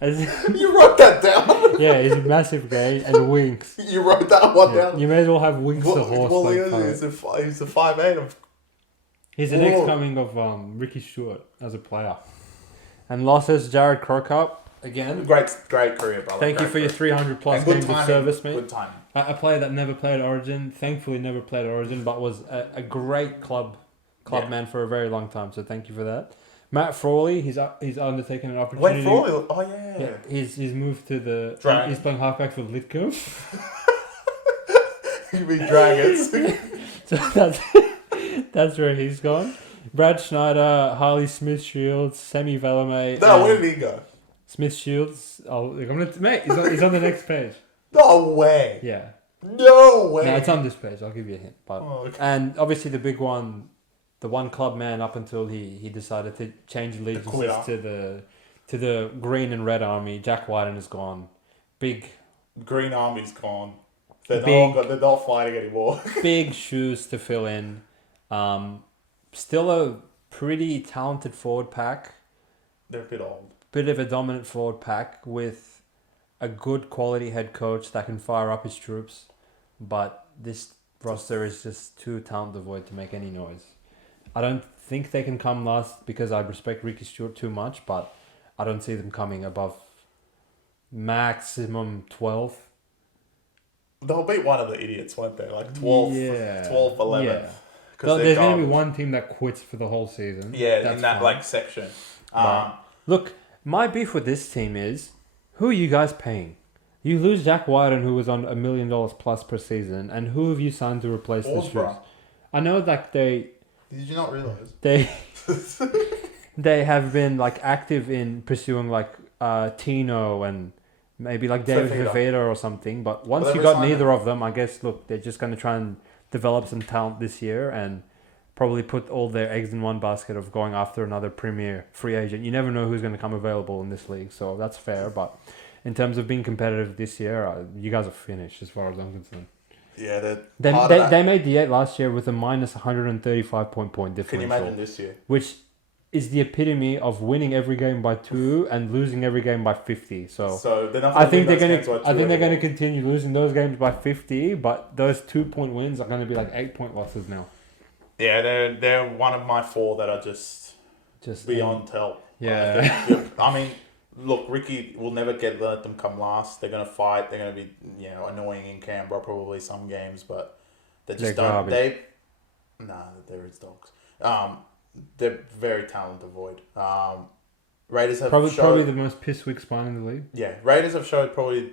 You wrote that down? Yeah, he's a massive guy, and Winks. You wrote that one Yeah, down? you may as well have Winks the horse. Well, like, he's a 5'8" of... He's the next coming of Ricky Stewart as a player. And losses, Jared Crockup, again. Great career, brother. Thank you for your 300 plus games of service, mate. Good timing. A player that never played Origin, thankfully never played Origin, but was a great club man for a very long time. So thank you for that. Matt Frawley, he's undertaken an opportunity. Wait, Frawley? Oh yeah. He's moved to the. Dragons. He's playing halfback for Lithgow. You mean Dragons? So that's where he's gone. Brad Schneider, Harley Smith Shields, Sammy Valame. No, where did he go? Smith Shields. Mate, he's on the next page. No way. Yeah. No way. No, it's on this page. I'll give you a hint. But okay. And obviously the big one, the one club man up until he decided to change allegiances to the green and red army. Jack Whiten is gone. Big Green Army's gone. They're not fighting anymore. Big shoes to fill in. Still a pretty talented forward pack. They're a bit old. Bit of a dominant forward pack with a good quality head coach that can fire up his troops, but this roster is just too talent devoid to make any noise. I don't think they can come last because I respect Ricky Stewart too much, but I don't see them coming above maximum 12. They'll beat one of the idiots, won't they? Like 12, 11. Yeah. There's going to be one team that quits for the whole season. Yeah, that's in that fine. like section. Look, my beef with this team is, who are you guys paying? You lose Jack Whiten, who was on $1 million plus per season, and who have you signed to replace the shoes? I know that Did you not realize? They have been like active in pursuing like Tino and maybe like David Fafita or something. But once you got neither of them, I guess look, they're just gonna try and develop some talent this year and probably put all their eggs in one basket of going after another premier free agent. You never know who's going to come available in this league, so that's fair. But in terms of being competitive this year, you guys are finished as far as I'm concerned. Yeah, they made the 8 last year with a minus 135 point differential. Can you imagine this year? Which is the epitome of winning every game by 2 and losing every game by 50. So they're not I think they're going to continue losing those games by 50, but those 2-point wins are going to be like 8-point losses now. Yeah, they're one of my 4 that are just beyond help. Yeah. I mean, look, Ricky will never let them come last. They're going to fight. They're going to be annoying in Canberra probably some games, but they're his dogs. They're very talent devoid. Raiders have probably the most piss-wick spine in the league. Yeah, Raiders have showed probably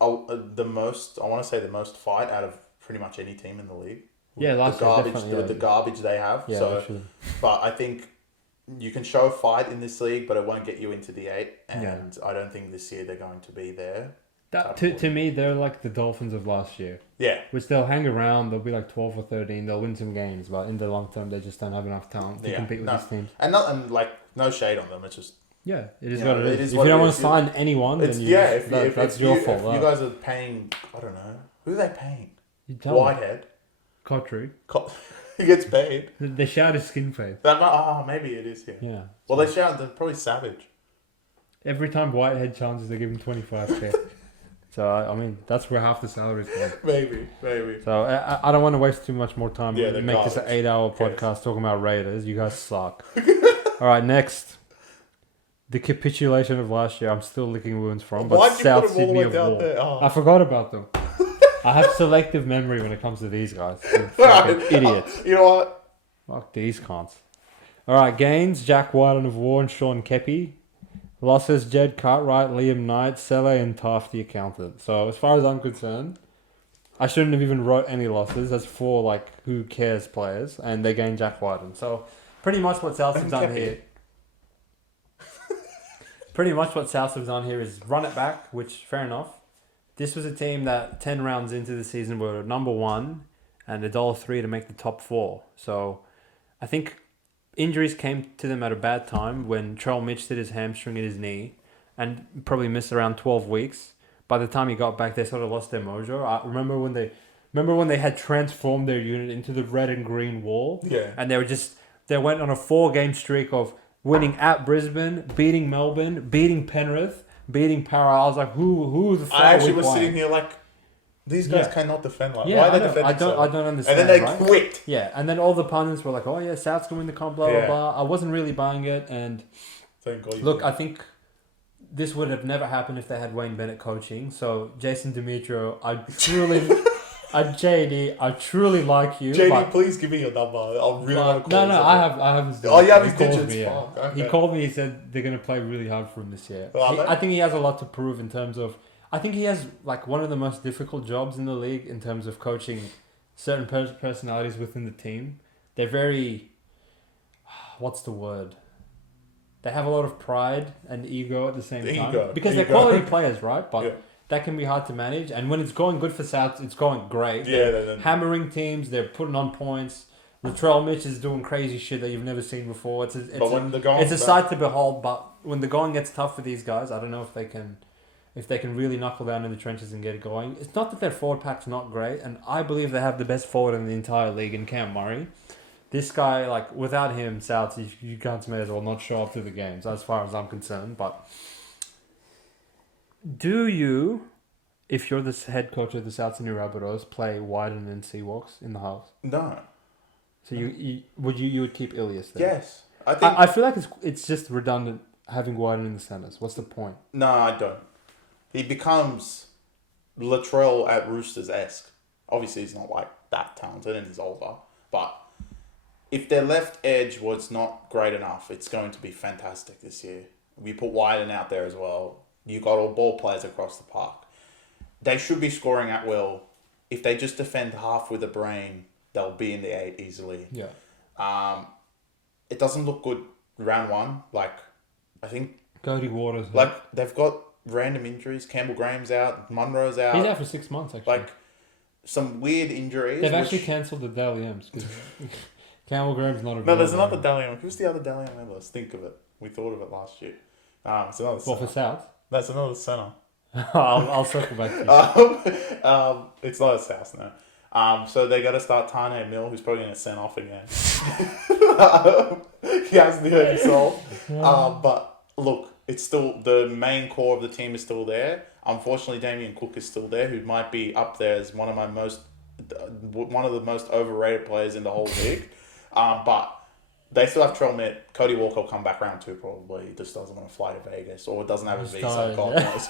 the most. I want to say the most fight out of pretty much any team in the league. Yeah, last year definitely. With the garbage they have. Yeah, so, actually. But I think you can show fight in this league, but it won't get you into the 8. And I don't think this year they're going to be there. To me, they're like the Dolphins of last year. Yeah. Which they'll hang around. They'll be like 12 or 13. They'll win some games, but in the long term, they just don't have enough talent to compete with these teams. And no shade on them. It's just. Yeah, it is what it is. If you don't want to sign anyone, then that's your fault. If you guys are paying, I don't know, who are they paying? Whitehead. Cotry. He gets paid. They shout his skin fade. Maybe it is here. Yeah. Well, they shout. They're probably savage. Every time Whitehead challenges, they give him 25k. So I mean, that's where half the salary is going. Maybe. So I don't want to waste too much more time. Yeah, make this an 8-hour podcast talking about Raiders. You guys suck. All right, next. The capitulation of last year. I'm still licking wounds from. But South Sydney of War. I forgot about them. I have selective memory when it comes to these guys. Idiots. You know what? Fuck these cons. Alright, gains, Jack Whiten of War and Sean Kepi. Losses, Jed Cartwright, Liam Knight, Sele and Taft the accountant. So as far as I'm concerned, I shouldn't have even wrote any losses. That's 4 who cares players, and they gained Jack Whiten. So pretty much what South have done here. Pretty much what South have done here is run it back, which fair enough. This was a team that 10 rounds into the season were number 1 and $1.03 to make the top 4. So I think injuries came to them at a bad time when Trell Mitch did his hamstring and his knee and probably missed around 12 weeks. By the time he got back, they sort of lost their mojo. I remember when they Remember when they had transformed their unit into the red and green wall? Yeah. And they went on a 4-game streak of winning at Brisbane, beating Melbourne, beating Penrith, beating Para. I was like, who the fuck I actually are we was playing? sitting here like, these guys cannot defend. Like, Yeah, why are I they know. defending so I well? don't understand. And then they right? quit. Yeah, and then all the pundits were like, "Oh yeah, South's gonna win the comp." Blah Yeah. blah blah. I wasn't really buying it, and Thank God. look, I think this would have never happened if they had Wayne Bennett coaching. So Jason Demetrio, JD, I truly like you. JD, but, please give me your number. I really want to call no, him. I have his. Oh, you have his He called digits. me, yeah. Fuck, okay. He called me. He said they're gonna play really hard for him this year. Are they? I think he has a lot to prove in terms of. I think he has like one of the most difficult jobs in the league in terms of coaching certain personalities within the team. They're very, what's the word? They have a lot of pride and ego at the same time. Because they're quality players, right? But that can be hard to manage. And when it's going good for South, it's going great. Yeah, they're hammering teams. They're putting on points. Latrell Mitch is doing crazy shit that you've never seen before. It's a sight to behold. But when the going gets tough for these guys, I don't know if they can really knuckle down in the trenches and get it going. It's not that their forward pack's not great, and I believe they have the best forward in the entire league in Cam Murray. This guy, like, without him, South, you can't may as well not show up to the games, as far as I'm concerned. But do you, if you're the head coach of the South Sydney Rabbitohs, play Wyden and Seawalks in the house? No. So you would keep Ilias there? Yes. I feel like it's just redundant having Wyden in the centres. What's the point? No, I don't. He becomes Latrell at Roosters-esque. Obviously, he's not like that talented and he's older. But if their left edge was not great enough, it's going to be fantastic this year. We put Wyden out there as well. You got all ball players across the park. They should be scoring at will. If they just defend half with a brain, they'll be in the 8 easily. Yeah. It doesn't look good round one. Like, I think Cody Waters. like they've got random injuries. Campbell Graham's out. Munro's out. He's out for 6 months, actually. Like, some weird injuries. They've actually cancelled the Dally M's. Campbell Graham's not a No, there's another Dally M. Who's the other Dally M medalist? Think of it. We thought of it last year. It's another Well, for South? That's another centre. I'll circle back to you. It's not a South now. So they got to start Tane Mill, who's probably going to send off again. He hasn't hurt himself. But look, it's still the main core of the team is still there. Unfortunately, Damien Cook is still there, who might be up there as one of the most overrated players in the whole league. But they still have Trell Mitt. Cody Walker will come back round 2 probably. He just doesn't want to fly to Vegas or doesn't have a visa. God knows.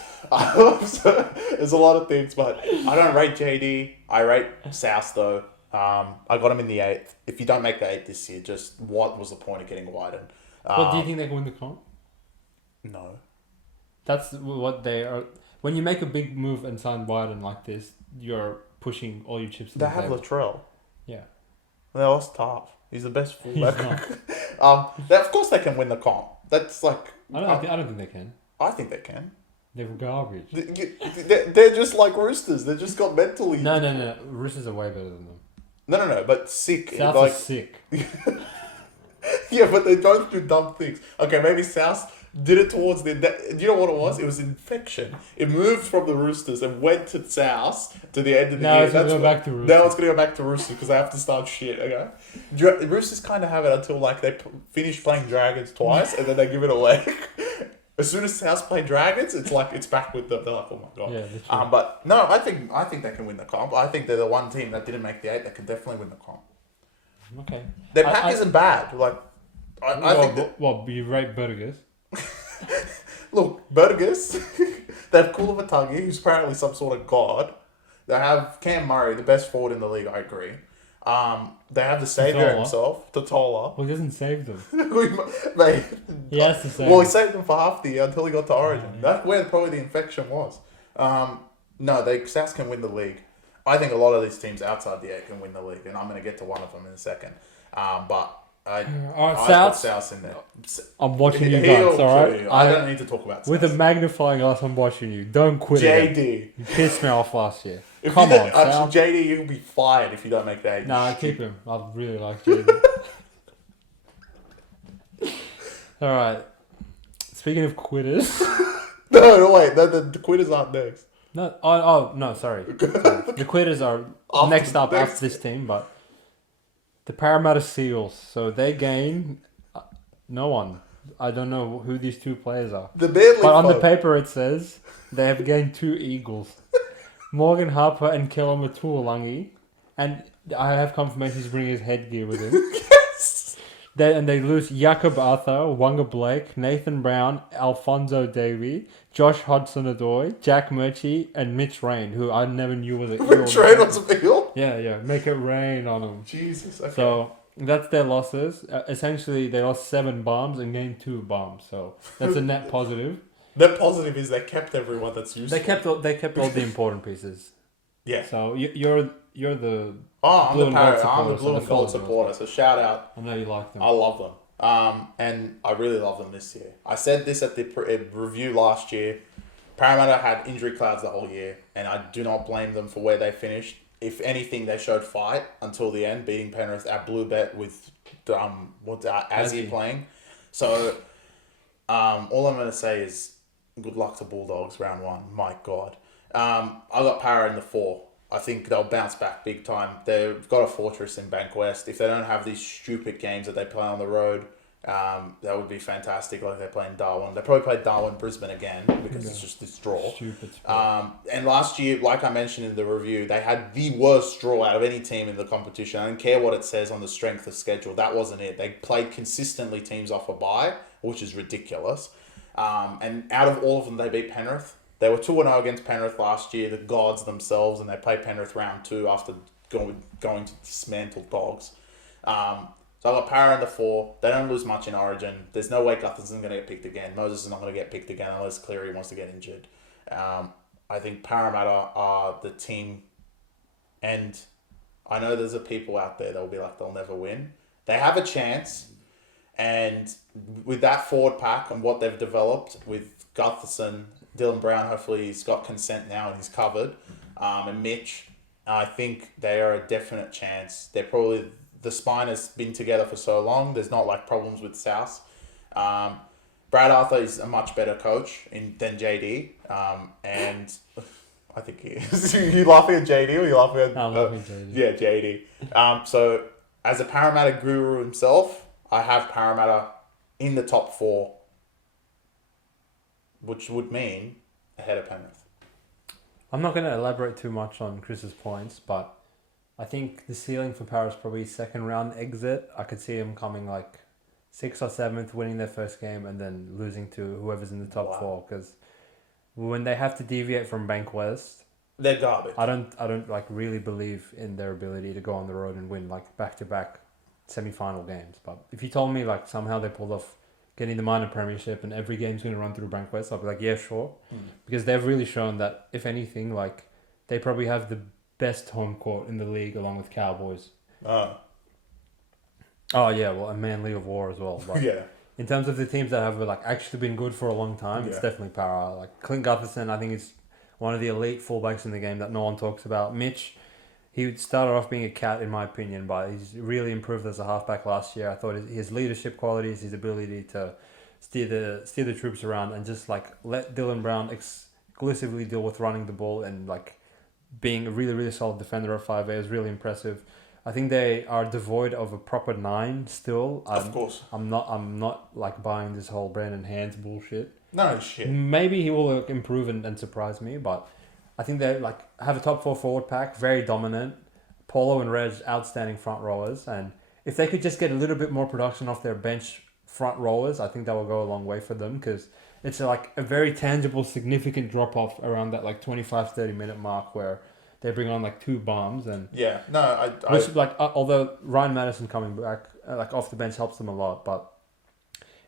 So, there's a lot of things, but I don't rate JD. I rate South though. I got him in the 8th. If you don't make the 8th this year, just what was the point of getting Wyden? What do you think they can win the comp? No. That's what they are. When you make a big move and sign Wyden like this, you're pushing all your chips. They have Latrell. Yeah. They lost Taff. He's the best fullback. Of course they can win the comp. That's like... I don't think they can. I think they can. They're garbage. They're just like Roosters. They just got mentally... No. Roosters are way better than them. No. But sick. South like, is sick. Yeah, but they don't do dumb things. Okay, maybe South did it towards the... You know what it was? It was infection. It moved from the Roosters and went to South to the end of the year. Now it's going to go back to Roosters. Now it's going to go back to Roosters because they have to start shit, okay? Roosters kind of have it until like they finish playing Dragons twice and then they give it away. As soon as South play Dragons, it's like it's back with them. They're like, oh my god. Yeah, literally. But no, I think they can win the comp. I think they're the one team that didn't make the 8 that can definitely win the comp. Okay. Their pack isn't bad. Like, I think that... Well, you rate Burgers. Look, Burgers, they have Kulavatagi, who's apparently some sort of god. They have Cam Murray, the best forward in the league, I agree. They have the saviour himself, Totola. Well, he doesn't save them. Mate, He has to save well, them. he saved them for half the year until he got to Origin. That's where probably the infection was. No, South can win the league. I think a lot of these teams outside the 8 can win the league, and I'm going to get to one of them in a second. But I put South in there. I'm watching you guys, alright? I don't need to talk about South. With a magnifying glass, I'm watching you. Don't quit JD. Again. You pissed me off last year. Come on, South. JD, you'll be fired if you don't make the 8. Nah, keep him. I really like JD. Alright. Speaking of quitters. No, wait. The quitters aren't next. No, no, sorry. The Quitters are next up after this team, but the Parramatta Seals. So they gain no one. I don't know who these two players are. The Manly But on the folk. paper it says they have gained 2 Eagles. Morgan Harper and Kellen Matualangi. And I have confirmation he's bringing his headgear with him. Yes. They lose Jakob Arthur, Wonga Blake, Nathan Brown, Alfonso Davey, Josh Hudson-Odoi, Jack Murchie, and Mitch Rain, who I never knew was a Mitch Rain was a eel? Yeah. Make it rain on them. Jesus, okay. So that's their losses. Essentially, they lost 7 bombs and gained 2 bombs. So that's a net positive. The positive is they kept everyone that's useful. They kept all the important pieces. Yeah. So you're the I'm blue the and Parrot. gold I'm the supporter, blue so and the gold fellas supporter. So shout out. I know you like them. I love them. And I really love them this year. I said this at the review last year. Parramatta had injury clouds the whole year, and I do not blame them for where they finished. If anything, they showed fight until the end, beating Penrith at Blue Bet with Azzy playing. So, all I'm going to say is good luck to Bulldogs round 1. My God. I got Para in the 4. I think they'll bounce back big time. They've got a fortress in Bankwest. If they don't have these stupid games that they play on the road, that would be fantastic. Like they play in Darwin. They probably play Darwin, Brisbane again because it's just this draw. Stupid sport. And last year, like I mentioned in the review, they had the worst draw out of any team in the competition. I don't care what it says on the strength of schedule. That wasn't it. They played consistently teams off a bye, which is ridiculous. And out of all of them, they beat Penrith. They were 2-0 against Penrith last year, the gods themselves, and they played Penrith round 2 after going to dismantle Dogs. So I got Para in the 4. They don't lose much in Origin. There's no way Gutherson's going to get picked again. Moses is not going to get picked again unless Cleary wants to get injured. I think Parramatta are the team, and I know there's a people out there that will be like they'll never win. They have a chance, and with that forward pack and what they've developed with Gutherson, Dylan Brown, hopefully he's got consent now and he's covered. And Mitch, I think they are a definite chance. They're probably, the spine has been together for so long. There's not like problems with South. Brad Arthur is a much better coach than JD. And I think he is. You laughing at JD or you laughing at... I'm laughing at JD. Yeah, JD. So as a Parramatta guru himself, I have Parramatta in the top 4, which would mean ahead of Penrith. I'm not going to elaborate too much on Chris's points, but I think the ceiling for Paris probably second round exit. I could see him coming like 6th or 7th, winning their first game, and then losing to whoever's in the top 4. Because when they have to deviate from Bankwest, they're garbage. I don't like really believe in their ability to go on the road and win like back-to-back semi-final games. But if you told me like somehow they pulled off getting the minor premiership and every game's going to run through Bankwest, I'll be like, yeah, sure. Because they've really shown that, if anything, like they probably have the best home court in the league along with Cowboys. Oh yeah, well, and Manly of War as well. But yeah. In terms of the teams that have like actually been good for a long time, it's definitely Para. Like Clint Gutherson, I think is one of the elite fullbacks in the game that no one talks about. Mitch, he started off being a cat in my opinion, but he's really improved as a halfback last year. I thought his leadership qualities, his ability to steer the troops around and just like let Dylan Brown exclusively deal with running the ball and like being a really, really solid defender at 5'8" is really impressive. I think they are devoid of a proper 9 still. Of course. I'm not like buying this whole Brandon Hands bullshit. No shit. Maybe he will improve and surprise me, but I think they like have a top 4 forward pack, very dominant. Paulo and Reg, outstanding front rowers, and if they could just get a little bit more production off their bench front rowers, I think that will go a long way for them, because it's like a very tangible, significant drop off around that like 25-30 minute mark where they bring on like 2 bombs and which like although Ryan Madison coming back like off the bench helps them a lot, but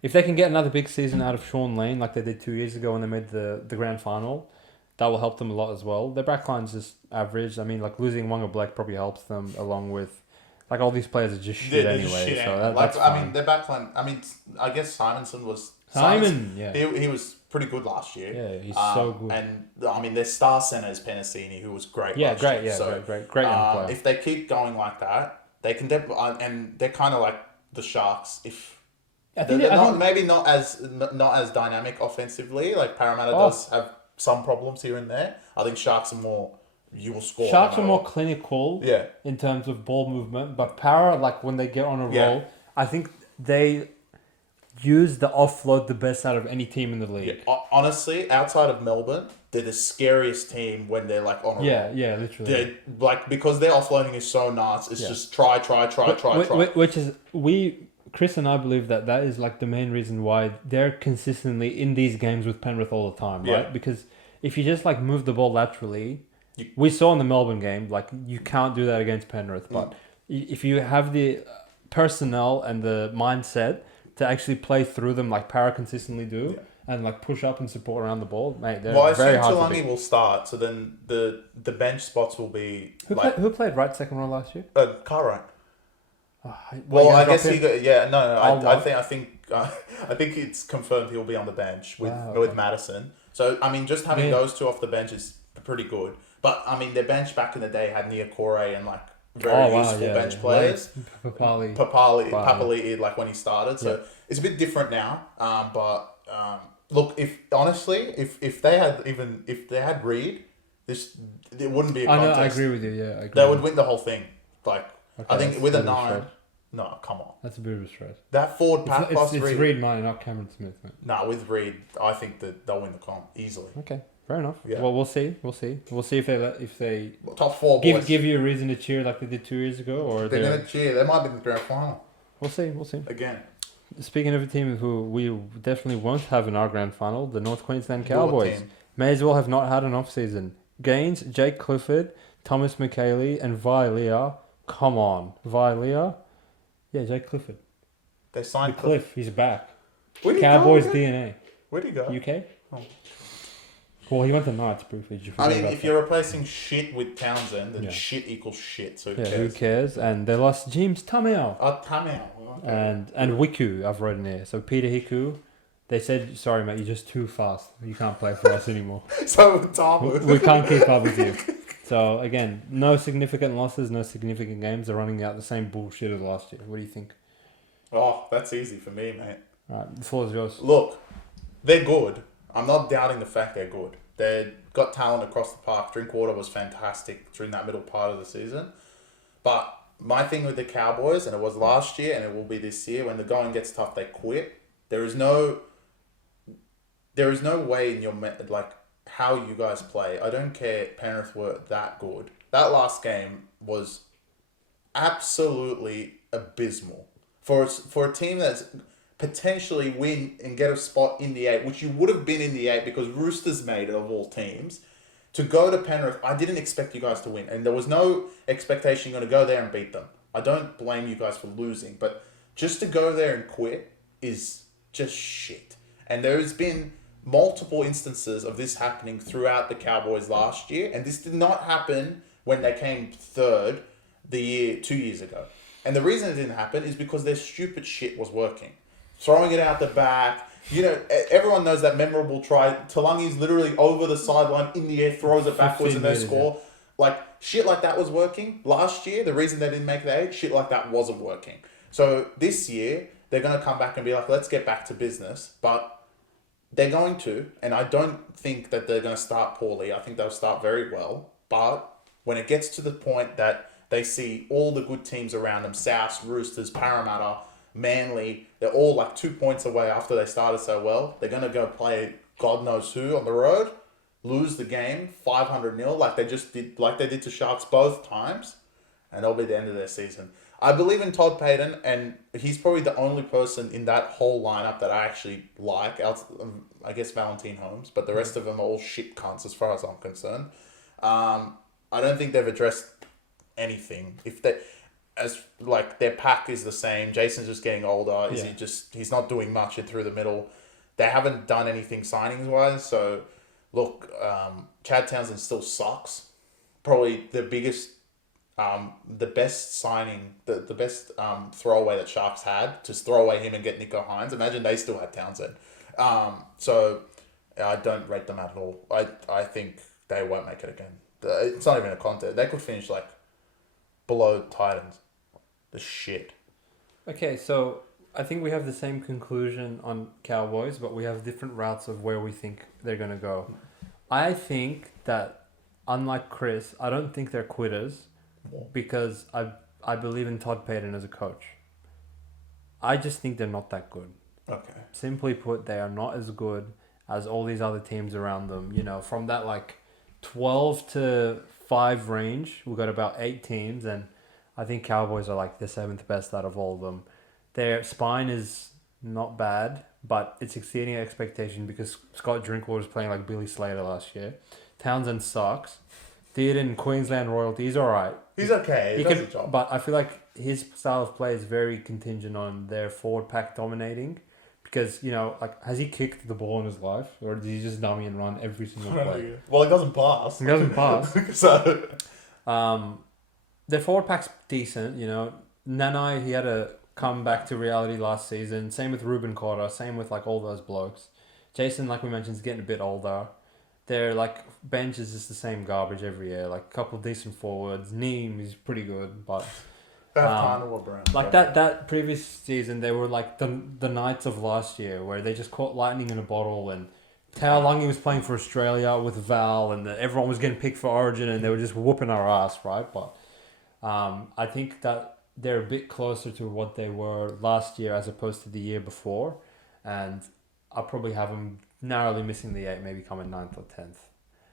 if they can get another big season out of Sean Lane like they did 2 years ago when they made the grand final, that will help them a lot as well. Their backline's just average. I mean, like losing Wonga Black probably helps them, along with like all these players are just shit anyway. That's fine. I mean, their backline. I mean, I guess Simonson was he was pretty good last year. Yeah, he's so good. And I mean, their star center is Penasini, who was great. Yeah, last great. year. Yeah, so, great young player. If they keep going like that, they can and they're kind of like the Sharks. If maybe not as dynamic offensively, like Parramatta does have some problems here and there. I think Sharks are more. You will score. Sharks are more clinical. Yeah. In terms of ball movement, but Para, like when they get on a roll, Yeah. I think they use the offload the best out of any team in the league. Yeah. Honestly, outside of Melbourne, they're the scariest team when they're like on a roll. Yeah, literally. They're like, because their offloading is so nice. It's just try. Which is Chris and I believe that is like the main reason why they're consistently in these games with Penrith all the time, right? Yeah. Because if you just like move the ball laterally, we saw in the Melbourne game, like you can't do that against Penrith. But if you have the personnel and the mindset to actually play through them like Para consistently do, and like push up and support around the ball, mate, they're very hard to beat. Tulangi will start, so then the bench spots will be Who played right second row last year? Cartwright. Well, I guess he got, I think it's confirmed he'll be on the bench with Madison. So I mean, just having those two off the bench is pretty good. But I mean, their bench back in the day had Niokore and like very useful bench players. Papali, like when he started. So it's a bit different now. Look, if they had Reed, it wouldn't be a contest. I agree with you. Yeah, they would win the whole thing. Like I think with a 9. No, come on. That's a bit of a stretch. That forward pack plus Reed. Reed. It's Reed, not Cameron Smith, mate. Nah, with Reed, I think that they'll win the comp easily. Okay, fair enough. Yeah. Well, we'll see. We'll see if they top 4 boys give you a reason to cheer like they did 2 years ago, or they're gonna cheer. They might be in the grand final. We'll see. Again. Speaking of a team who we definitely won't have in our grand final, the North Queensland Cowboys may as well have not had an off season. Gaines, Jake Clifford, Thomas McKaylee, and Vilea. Come on, Vilea. Yeah, Jake Clifford. They signed Cliff. He's back. Where'd he Cowboys go DNA. Where'd he go? UK? Oh. Well, he went to Knights briefly. If you're replacing shit with Townsend, then shit equals shit. So who cares? And they lost James Tameo. Tameo. Okay. And Wiku, I've written here. So Peter Hiku, they said, sorry, mate, you're just too fast. You can't play for us anymore. So we can't keep up with you. So, again, no significant losses, no significant games. They're running out the same bullshit as last year. What do you think? Oh, that's easy for me, mate. All right, the floor is yours. Look, they're good. I'm not doubting the fact they're good. They've got talent across the park. Drinkwater was fantastic during that middle part of the season. But my thing with the Cowboys, and it was last year and it will be this year, when the going gets tough, they quit. There is no way in your how you guys play. I don't care. Penrith were that good. That last game was absolutely abysmal for a team that's potentially win and get a spot in the 8, which you would have been in the 8 because Roosters made it of all teams. To go to Penrith, I didn't expect you guys to win, and there was no expectation you're going to go there and beat them. I don't blame you guys for losing, but just to go there and quit is just shit. And there's been multiple instances of this happening throughout the Cowboys last year, and this did not happen when they came third 2 years ago. And the reason it didn't happen is because their stupid shit was working. Throwing it out the back. You know, everyone knows that memorable try. Tulangi's literally over the sideline in the air, throws it backwards and they score. Like, shit like that was working. Last year, the reason they didn't make the 8, shit like that wasn't working. So this year, they're going to come back and be like, let's get back to business. But they're going to, and I don't think that they're going to start poorly. I think they'll start very well. But when it gets to the point that they see all the good teams around them, South, Roosters, Parramatta, Manly, they're all like 2 points away after they started so well. They're going to go play God knows who on the road, lose the game 500-0 like they did to Sharks both times, and that'll be the end of their season. I believe in Todd Payton, and he's probably the only person in that whole lineup that I actually like. I guess Valentine Holmes, but the rest of them are all shit cunts as far as I'm concerned. I don't think they've addressed anything. Their pack is the same. Jason's just getting older. He's not doing much through the middle. They haven't done anything signings wise. So look, Chad Townsend still sucks. Probably the biggest. The best signing, the best throwaway that Sharks had, to throw away him and get Nico Hines. Imagine they still had Townsend. So I don't rate them at all. I think they won't make it again. It's not even a contest. They could finish like below Titans. The shit. Okay, so I think we have the same conclusion on Cowboys, but we have different routes of where we think they're going to go. I think that, unlike Chris, I don't think they're quitters because I believe in Todd Payton as a coach. I just think they're not that good. Okay. Simply put, they are not as good as all these other teams around them. You know, from that 12 to 5 range, we've got about 8 teams, and I think Cowboys are the 7th best out of all of them. Their spine is not bad, but it's exceeding expectation because Scott Drinkwater was playing like Billy Slater last year. Townsend sucks. Dearden, Queensland royalty, he's alright. He's okay. He does the job. But I feel like his style of play is very contingent on their forward pack dominating. Because, has he kicked the ball in his life? Or does he just dummy and run every single play? Well, he doesn't pass. He doesn't pass. So... their forward pack's decent, Nanai, he had to come back to reality last season. Same with Ruben Cotter. Same with, all those blokes. Jason, like we mentioned, is getting a bit older. Their, bench is just the same garbage every year. A couple of decent forwards. Neem is pretty good, but... that previous season, they were the Knights of last year, where they just caught lightning in a bottle, and Tao Lungi was playing for Australia with Val, and everyone was getting picked for Origin, and they were just whooping our ass, right? But I think that they're a bit closer to what they were last year as opposed to the year before, and I'll probably have them narrowly missing the 8, maybe coming 9th or 10th.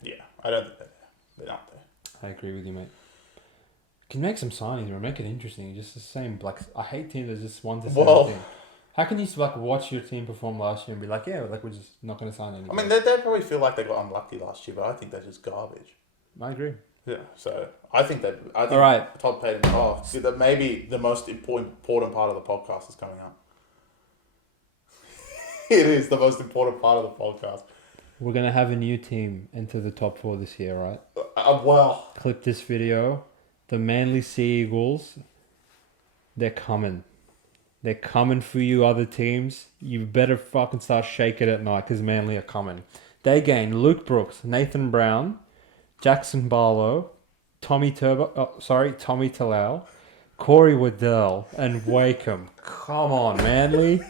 Yeah, I don't think they're not there. I agree with you, mate. Can make some signings or make it interesting. Just the same. I hate teams that just want the same thing. How can you watch your team perform last year and be we're just not going to sign anyone? I mean, they probably feel like they got unlucky last year, but I think they're just garbage. I agree. Yeah, so I think all right. Todd Payton. That maybe the most important part of the podcast is coming up. It is the most important part of the podcast. We're gonna have a new team enter the top 4 this year, right? Well, clip this video. The Manly Sea Eagles, they're coming. They're coming for you, other teams. You better fucking start shaking at night because Manly are coming. They gain Luke Brooks, Nathan Brown, Jackson Barlow, Tommy Talau, Corey Waddell, and Wakeham. Come on, Manly.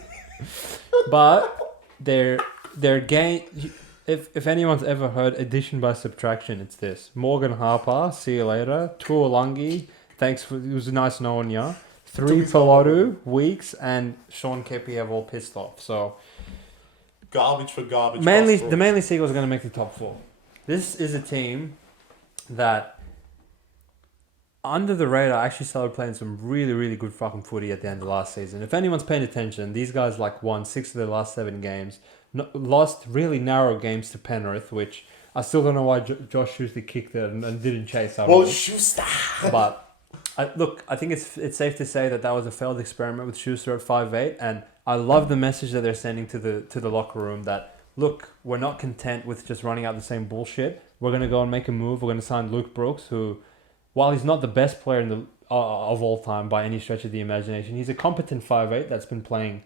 But they're gain. If anyone's ever heard addition by subtraction, it's this. Morgan Harper, see you later. Tuolangi, thanks it was nice knowing ya. 3 Pelotu, Weeks, and Sean Kepi have all pissed off. So garbage for garbage. The Manly Seagulls are going to make the top 4. This is a team that, under the radar, actually started playing some really, really good fucking footy at the end of last season. If anyone's paying attention, these guys won 6 of their last 7 games. Lost really narrow games to Penrith, which I still don't know why Josh Schuster kicked it and didn't chase out. Well, Schuster. But I think it's safe to say that was a failed experiment with Schuster at 5'8", and I love the message that they're sending to the locker room that, look, we're not content with just running out the same bullshit. We're gonna go and make a move. We're gonna sign Luke Brooks, who, while he's not the best player of all time by any stretch of the imagination, he's a competent 5'8" that's been playing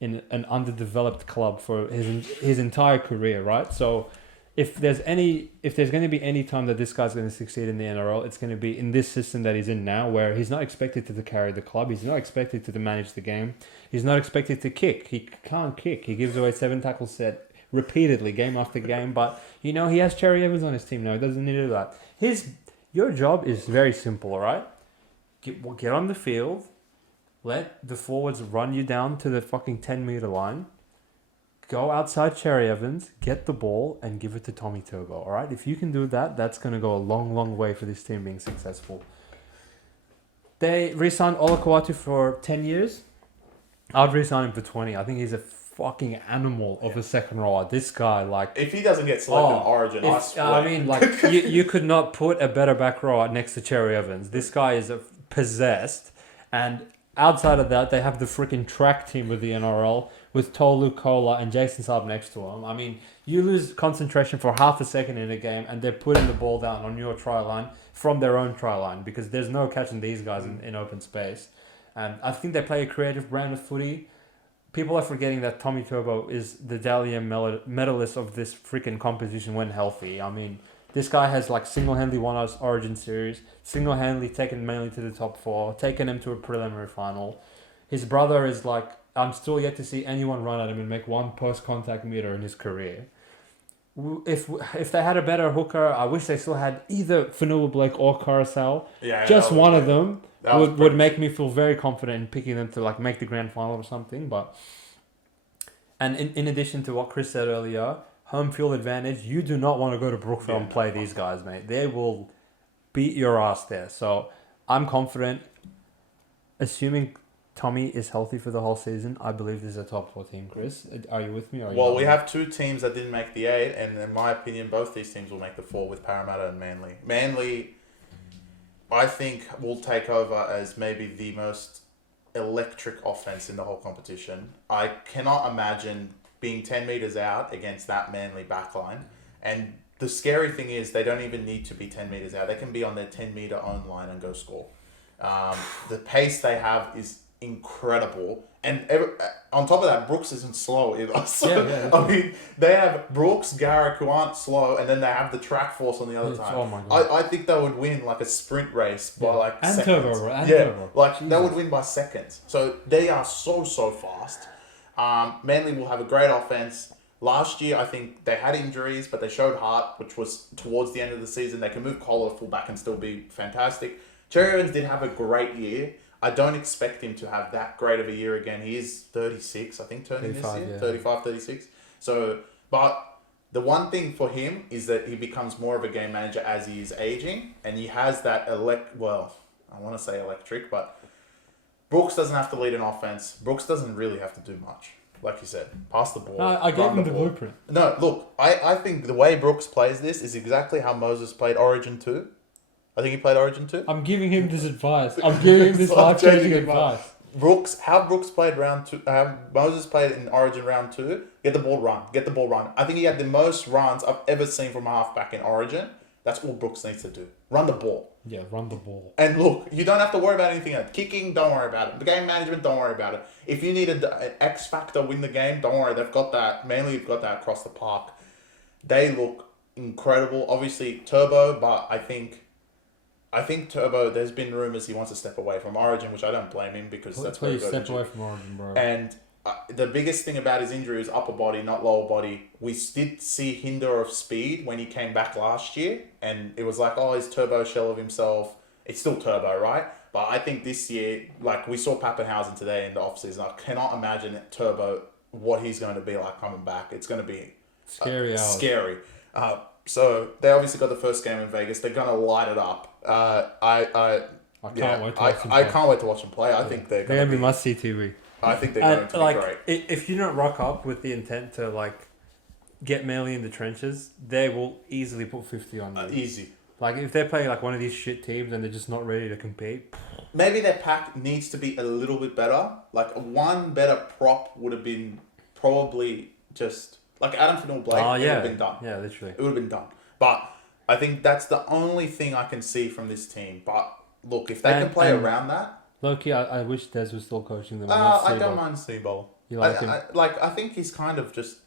in an underdeveloped club for his entire career, right? So if there's going to be any time that this guy's going to succeed in the NRL, it's going to be in this system that he's in now, where he's not expected to carry the club. He's not expected to manage the game. He's not expected to kick. He can't kick. He gives away 7 tackles set repeatedly, game after game. But, he has Cherry Evans on his team now. He doesn't need to do that. Your job is very simple, all right? Get on the field. Let the forwards run you down to the fucking 10-meter line. Go outside Cherry Evans, get the ball, and give it to Tommy Turbo, all right? If you can do that, that's going to go a long, long way for this team being successful. They re-signed Olakau'atu for 10 years. I'd re-sign him for 20. I think he's a fucking animal of a second rower. This guy, if he doesn't get selected in Origin, I swear. I mean, you could not put a better back rower next to Cherry Evans. This guy is possessed, and outside of that, they have the freaking track team of the NRL with Tolu Kola and Jason Saab next to him. I mean, you lose concentration for half a second in a game and they're putting the ball down on your try line from their own try line because there's no catching these guys in open space. And I think they play a creative brand of footy. People are forgetting that Tommy Turbo is the Dally M medalist of this freaking competition when healthy. I mean, this guy has single-handedly won us Origin Series, single-handedly taken Manly to the top 4, taken him to a preliminary final. His brother is I'm still yet to see anyone run at him and make one post-contact meter in his career. if they had a better hooker, I wish they still had either Fanua Blake or Carousel. Yeah, Just one of them would pretty- make me feel very confident in picking them to like make the grand final or something. But and in addition to what Chris said earlier, home field advantage. You do not want to go to Brookville and play these guys, mate. They will beat your ass there. So I'm confident, assuming Tommy is healthy for the whole season. I believe this is a top 4 team. Chris, are you with me? Or Well, we have 2 teams that didn't make the 8, and in my opinion, both these teams will make the 4 with Parramatta and Manly. Manly, I think, will take over as maybe the most electric offense in the whole competition. I cannot imagine being 10 metres out against that Manly backline. And the scary thing is they don't even need to be 10 metres out. They can be on their 10-metre own line and go score. The pace they have is incredible. And on top of that, Brooks isn't slow either. So, I mean, they have Brooks, Garrick, who aren't slow, and then they have the track force on the other side. Oh my God. I think they would win like a sprint race by like and seconds. turbo, bro. And yeah, turbo. like Jesus. they would win by seconds. So they are so fast. Manly will have a great offense. Last year, I think they had injuries, but they showed heart, which was towards the end of the season. They can move Kohler fullback and still be fantastic. Cherry Evans did have a great year. I don't expect him to have that great of a year again. He is 36, I think, turning this year. 35, 36. So, but the one thing for him is that he becomes more of a game manager as he is aging. And he has that I want to say electric, but Brooks doesn't have to lead an offense. Brooks doesn't really have to do much. Like you said, pass the ball. No, I gave him the ball. blueprint. No, look, I think the way Brooks plays this is exactly how Moses played Origin 2. I think he played Origin 2. I'm giving him this advice. I'm giving him this life-changing advice. How Brooks played round 2, how Moses played in Origin round 2, get the ball run. I think he had the most runs I've ever seen from a halfback in Origin. That's all Brooks needs to do. Run the ball. Yeah, run the ball. And look, you don't have to worry about anything else. Kicking, don't worry about it. The game management, don't worry about it. If you need an X factor win the game, don't worry. They've got that. Manly have got that across the park. They look incredible. Obviously, Turbo, but I think Turbo, there's been rumours he wants to step away from Origin, which I don't blame him because that's where he step away from Origin, bro. And the biggest thing about his injury is upper body, not lower body. We did see hinder of speed when he came back last year, and it was like, oh, he's Turbo shell of himself. It's still Turbo, right? But I think this year, like we saw Pappenhausen today in the offseason, I cannot imagine Turbo, what he's going to be like coming back. It's going to be scary. So they obviously got the first game in Vegas. They're going to light it up. I can't wait to watch them play. I think they're going to be must-see TV. I think they're going to be great. If you don't rock up with the intent to like get Manly in the trenches, they will easily put 50 on you. Easy. Like if they're playing like one of these shit teams and they're just not ready to compete. Maybe their pack needs to be a little bit better. Like one better prop would have been probably just like Adam Fanua Blake. It would have been done. Yeah, literally. It would have been done. But I think that's the only thing I can see from this team. But look, if they can play around that. Loki, I wish Des was still coaching them. I don't mind Seabold. You like him? I think he's kind of just...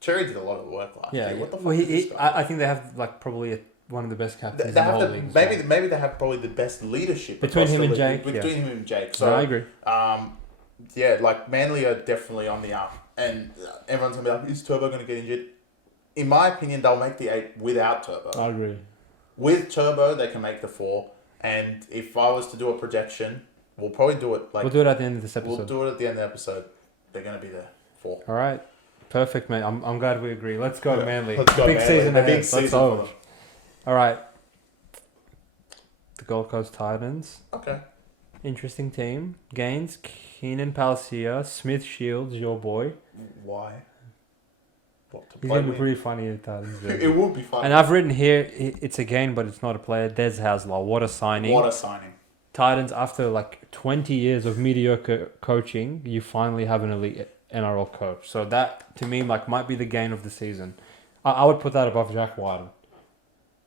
Cherry did a lot of the work last year. What the fuck is this guy? I think they have like probably one of the best captains in the whole league. Maybe they have probably the best leadership between him and Jake. Between him and Jake. So I agree. Like Manly are definitely on the up, and everyone's gonna be like, "Is Turbo gonna get injured?" In my opinion, they'll make the 8 without Turbo. I agree. With Turbo, they can make the 4. And if I was to do a projection, we'll probably do it we'll do it at the end of this episode. We'll do it at the end of the episode. They're gonna be there 4. All right. Perfect, mate. I'm glad we agree. Let's go, Manly. Let's go, big Manly. season ahead. Big season for them. All right. The Gold Coast Titans. Okay. Interesting team. Gaines, Keenan Palacia, Smith Shields, your boy. Why? He's going to be pretty funny in Titans. It would be funny. And I've written here, it's a game, but it's not a player. Des Hasler. What a signing. Titans, after like 20 years of mediocre coaching, you finally have an elite NRL coach. So that, to me, like might be the gain of the season. I would put that above Jack Whiten.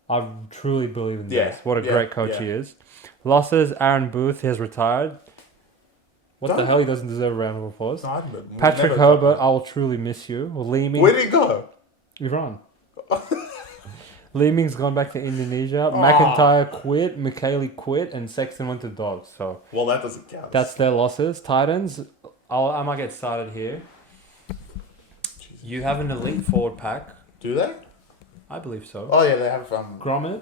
I truly believe in this. What a great coach he is. Losses, Aaron Booth has retired. What the hell? He doesn't deserve a round of applause. No, Patrick Herbert, I will truly miss you. Leeming. Where did he go? Iran. Leeming's gone back to Indonesia. McIntyre quit. McKaylee quit. And Sexton went to Dogs. So well, that doesn't count. That's their losses. Titans, I might get started here. You have an elite forward pack. Do they? I believe so. Oh yeah, they have Gromit,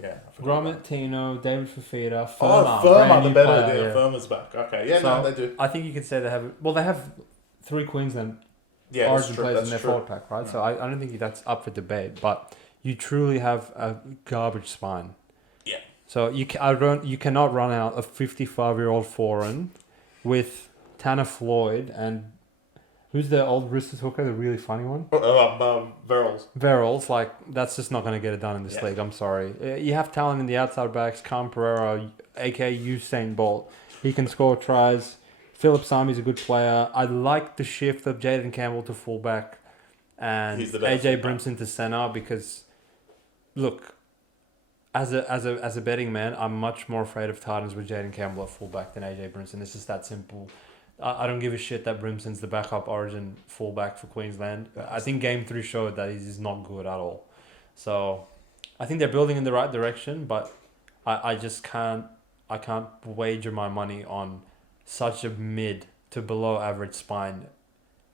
Yeah, I forgot about Tino, David Fafita, that. Firma. Firma, brand the new better. player, Yeah, Firma's back. Okay, yeah, So no, they do. I think you could say they have. Well, they have 3 Queensland Yeah, that's Origin true. players in That's their true. forward pack, right? So I don't think that's up for debate. But you truly have a garbage spine. Yeah. So you cannot run out a 55-year-old foreign with Tanner Floyd and who's the old Roosters hooker, the really funny one? Verrills. Verrills. Like, that's just not going to get it done in this Yeah. league. I'm sorry. You have talent in the outside backs. Cam Pereira, aka Usain Bolt. He can score tries. Philip Sami's a good player. I like the shift of Jaden Campbell to fullback and He's the best AJ fullback. Brimson to centre because, look, as a betting man, I'm much more afraid of Titans with Jaden Campbell at fullback than AJ Brimson. It's just that simple. I don't give a shit that Brimson's the backup Origin fullback for Queensland. I think Game 3 showed that he's not good at all. So I think they're building in the right direction, but I just can't wager my money on such a mid to below average spine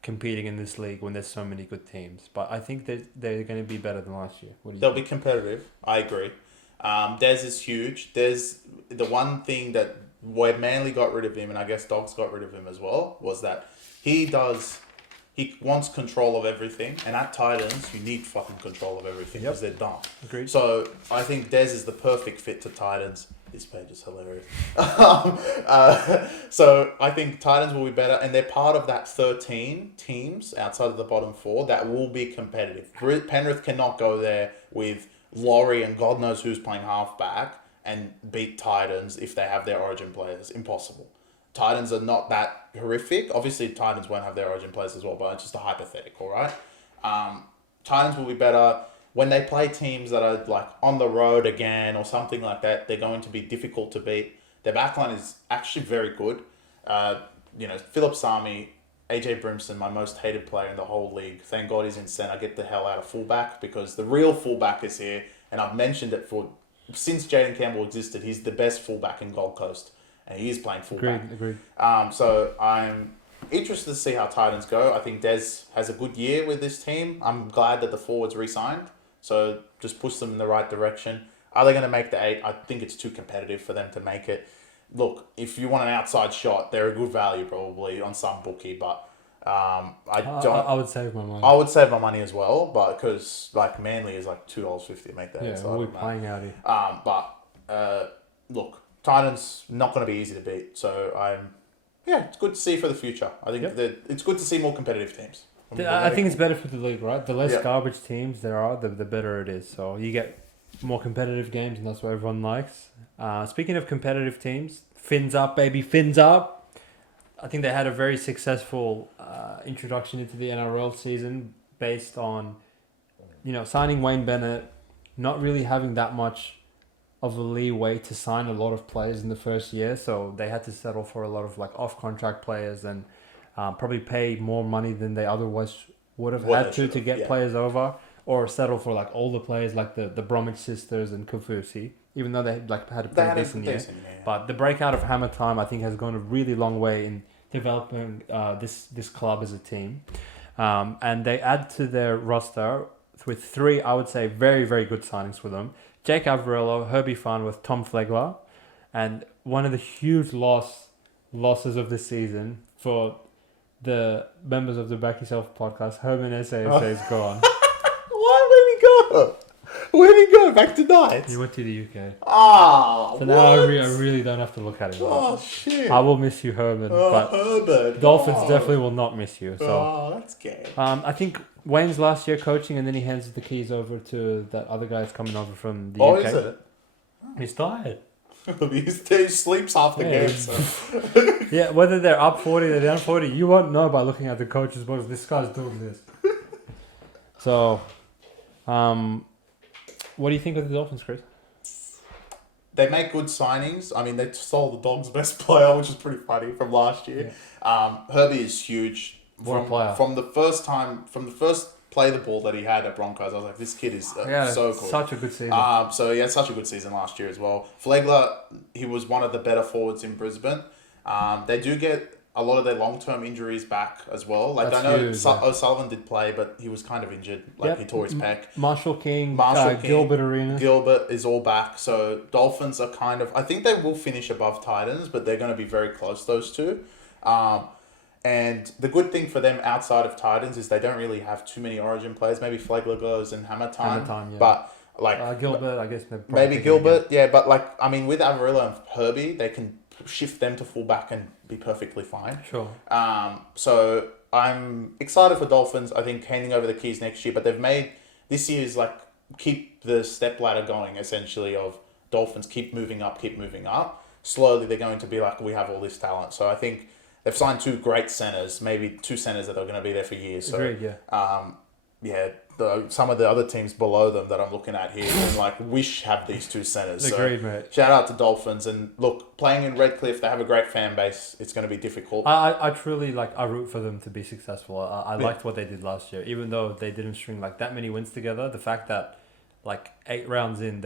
competing in this league when there's so many good teams. But I think that they're going to be better than last year. What do you They'll think? be competitive. I agree. Des is huge. Des, the one thing that where Manly got rid of him, and I guess Dogs got rid of him as well, was that he wants control of everything, and at Titans, you need fucking control of everything because they're dumb. Agreed. So I think Des is the perfect fit to Titans. This page is hilarious. So I think Titans will be better, and they're part of that 13 teams outside of the bottom 4 that will be competitive. Penrith cannot go there with Laurie and God knows who's playing halfback and beat Titans if they have their Origin players. Impossible. Titans are not that horrific. Obviously, Titans won't have their Origin players as well, but it's just a hypothetical, right? Titans will be better. When they play teams that are like on the road again or something like that, they're going to be difficult to beat. Their backline is actually very good. Philip Sami, AJ Brimson, my most hated player in the whole league. Thank God he's in centre. Get the hell out of fullback because the real fullback is here. And I've mentioned it since Jaden Campbell existed. He's the best fullback in Gold Coast. And he is playing fullback. Agreed. So I'm interested to see how Titans go. I think Des has a good year with this team. I'm glad that the forwards re-signed. So just push them in the right direction. Are they going to make the 8? I think it's too competitive for them to make it. Look, if you want an outside shot, they're a good value probably on some bookie, but I would save my money. I would save my money as well, but because like Manly is like $2.50 to make that. Yeah, so we're playing out here. Look, Titans not going to be easy to beat. So it's good to see for the future. I think that it's good to see more competitive teams. I think it's better for the league, right? The less Yeah. garbage teams there are, the better it is. So you get more competitive games, and that's what everyone likes. Speaking of competitive teams, fins up, baby, fins up. I think they had a very successful introduction into the NRL season based on, signing Wayne Bennett, not really having that much of a leeway to sign a lot of players in the first year. So they had to settle for a lot of like off-contract players and probably pay more money than they otherwise would have had to get players over, or settle for like older players like the Bromwich sisters and Kafusi, even though they had a pretty decent year. But the breakout of Hammer Time, I think, has gone a really long way in developing this club as a team. And they add to their roster with 3, I would say, very, very good signings for them. Jake Averello, Herbie Farnworth, Tom Flegler, and one of the huge losses of the season for the members of the Back Yourself podcast, Herman SASA is gone. Why did he go? Where did he go? Back to Knights? He went to the UK. So now I really don't have to look at him. Oh, shit. I will miss you, Herman. But Herbert. Dolphins definitely will not miss you. So that's gay. I think Wayne's last year coaching, and then he hands the keys over to that other guy that's coming over from the UK. Is it? He's tired. He sleeps half the game. So. Yeah, whether they're up 40, they're down 40, you won't know by looking at the coach's box. This guy's doing this. So, what do you think of the Dolphins, Chris? They make good signings. I mean, they sold the Dogs' best player, which is pretty funny, from last year. Yeah. Herbie is huge. What a player. From the first play the ball that he had at Broncos, I was like, this kid is so cool. Such a good season. So he had such a good season last year as well. Flegler, he was one of the better forwards in Brisbane. They do get a lot of their long-term injuries back as well. Like, That's I know huge, yeah. O'Sullivan did play, but he was kind of injured. Like, Yep. he tore his pec. Marshall King, King, Gilbert Arenas. Gilbert is all back. So Dolphins are kind of... I think they will finish above Titans, but they're going to be very close, those two. And the good thing for them outside of Titans is they don't really have too many Origin players. Maybe Flegler goes and Hammer Time. Yeah. But, like... Gilbert, I guess. Maybe Gilbert, yeah. But, like, I mean, with Avarillo and Herbie, they can shift them to fullback and be perfectly fine. Sure. So I'm excited for Dolphins. I think handing over the keys next year, but they've made this year's like keep the step ladder going essentially of Dolphins keep moving up. Slowly they're going to be like, we have all this talent. So I think they've signed 2 great centers, maybe 2 centers that are going to be there for years. So, agreed, yeah. Some of the other teams below them that I'm looking at here and like wish have these 2 centers. Agreed, so mate. shout out to Dolphins, and look, playing in Redcliffe, they have a great fan base. It's going to be difficult. I truly I root for them to be successful. I liked what they did last year, even though they didn't string like that many wins together. The fact that like 8 rounds in,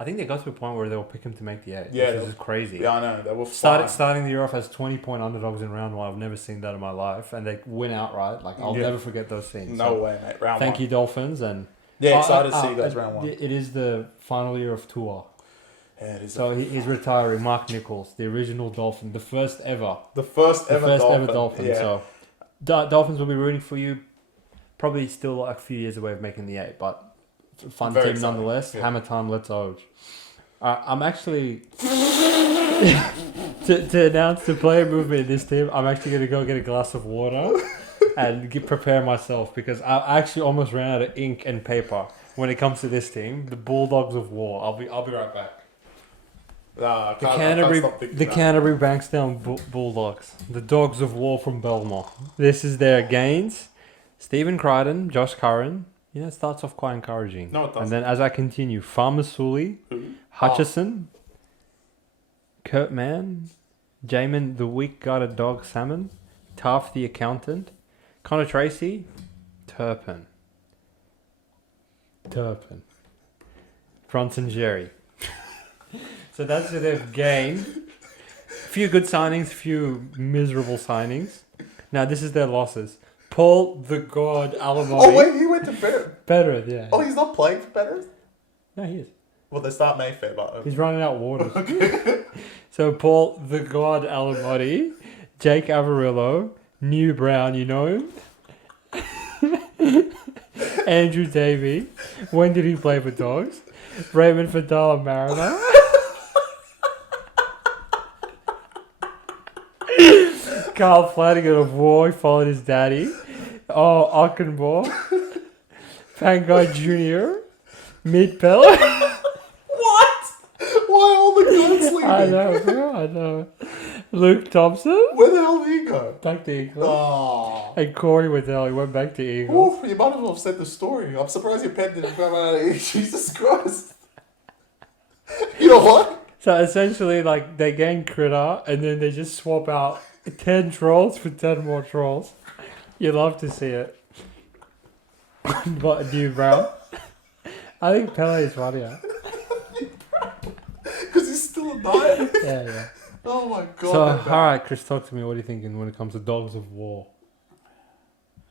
I think they got to a point where they were picking to make the 8. Yeah, which is crazy. Yeah, I know. They were starting the year off as 20-point underdogs in round 1. I've never seen that in my life, and they win outright. Like I'll never forget those scenes. No way, mate. Round 1. Thank you, Dolphins, and excited to see you guys round 1. It is the final year of Tua. Yeah, it is. So he's retiring. Mark Nichols, the original Dolphin, the first ever Dolphin. Yeah. So Dolphins will be rooting for you. Probably still a few years away of making the 8, but fun Very team exciting. nonetheless. Yeah. Hammer time, let's Oj. I'm actually to announce the player movement in this team. I'm actually gonna go get a glass of water and prepare myself because I actually almost ran out of ink and paper when it comes to this team. The Bulldogs of War. I'll be right back. The Canterbury Bankstown Bulldogs, the Dogs of War from Belmore. This is their gains. Stephen Crichton, Josh Curran. It starts off quite encouraging. No, it doesn't. And then as I continue, Farmer Sully, Hutchison, Kurt Mann, Jamin the weak-guarded dog Salmon, Taft the accountant, Connor Tracy, Turpin, Bronson Jerry. So that's who they've gained. Few good signings, few miserable signings. Now this is their losses. Paul the God Alamotti. Oh wait, he went to Penrith, yeah. Oh, he's not playing for Penrith? No, he is. Well, they start Mayfair, but... He's running out waters. So Paul the God Alamotti, Jake Avarillo, New Brown, you know him? Andrew Davey. When did he play for Dogs? Raymond Fadala Mariner. Carl Flanagan of War, he followed his daddy. Oh, Ockenbaugh. Pangai Jr. Midpel. What? Why all the guns leaving? I know, bro, I know. Luke Thompson. Where the hell did he go? Back to Eagles. Oh. And Corey Waddell, he went back to Eagles. Oof, you might as well have said the story. I'm surprised your pen didn't come out of Jesus Christ. You know what? So essentially, like, they gain Critter, and then they just swap out 10 trolls for 10 more trolls. You love to see it. But New Brown. I think Pele is funnier. Because he's still alive. Yeah. Oh my god. So, alright, Chris, talk to me. What are you thinking when it comes to Dogs of War?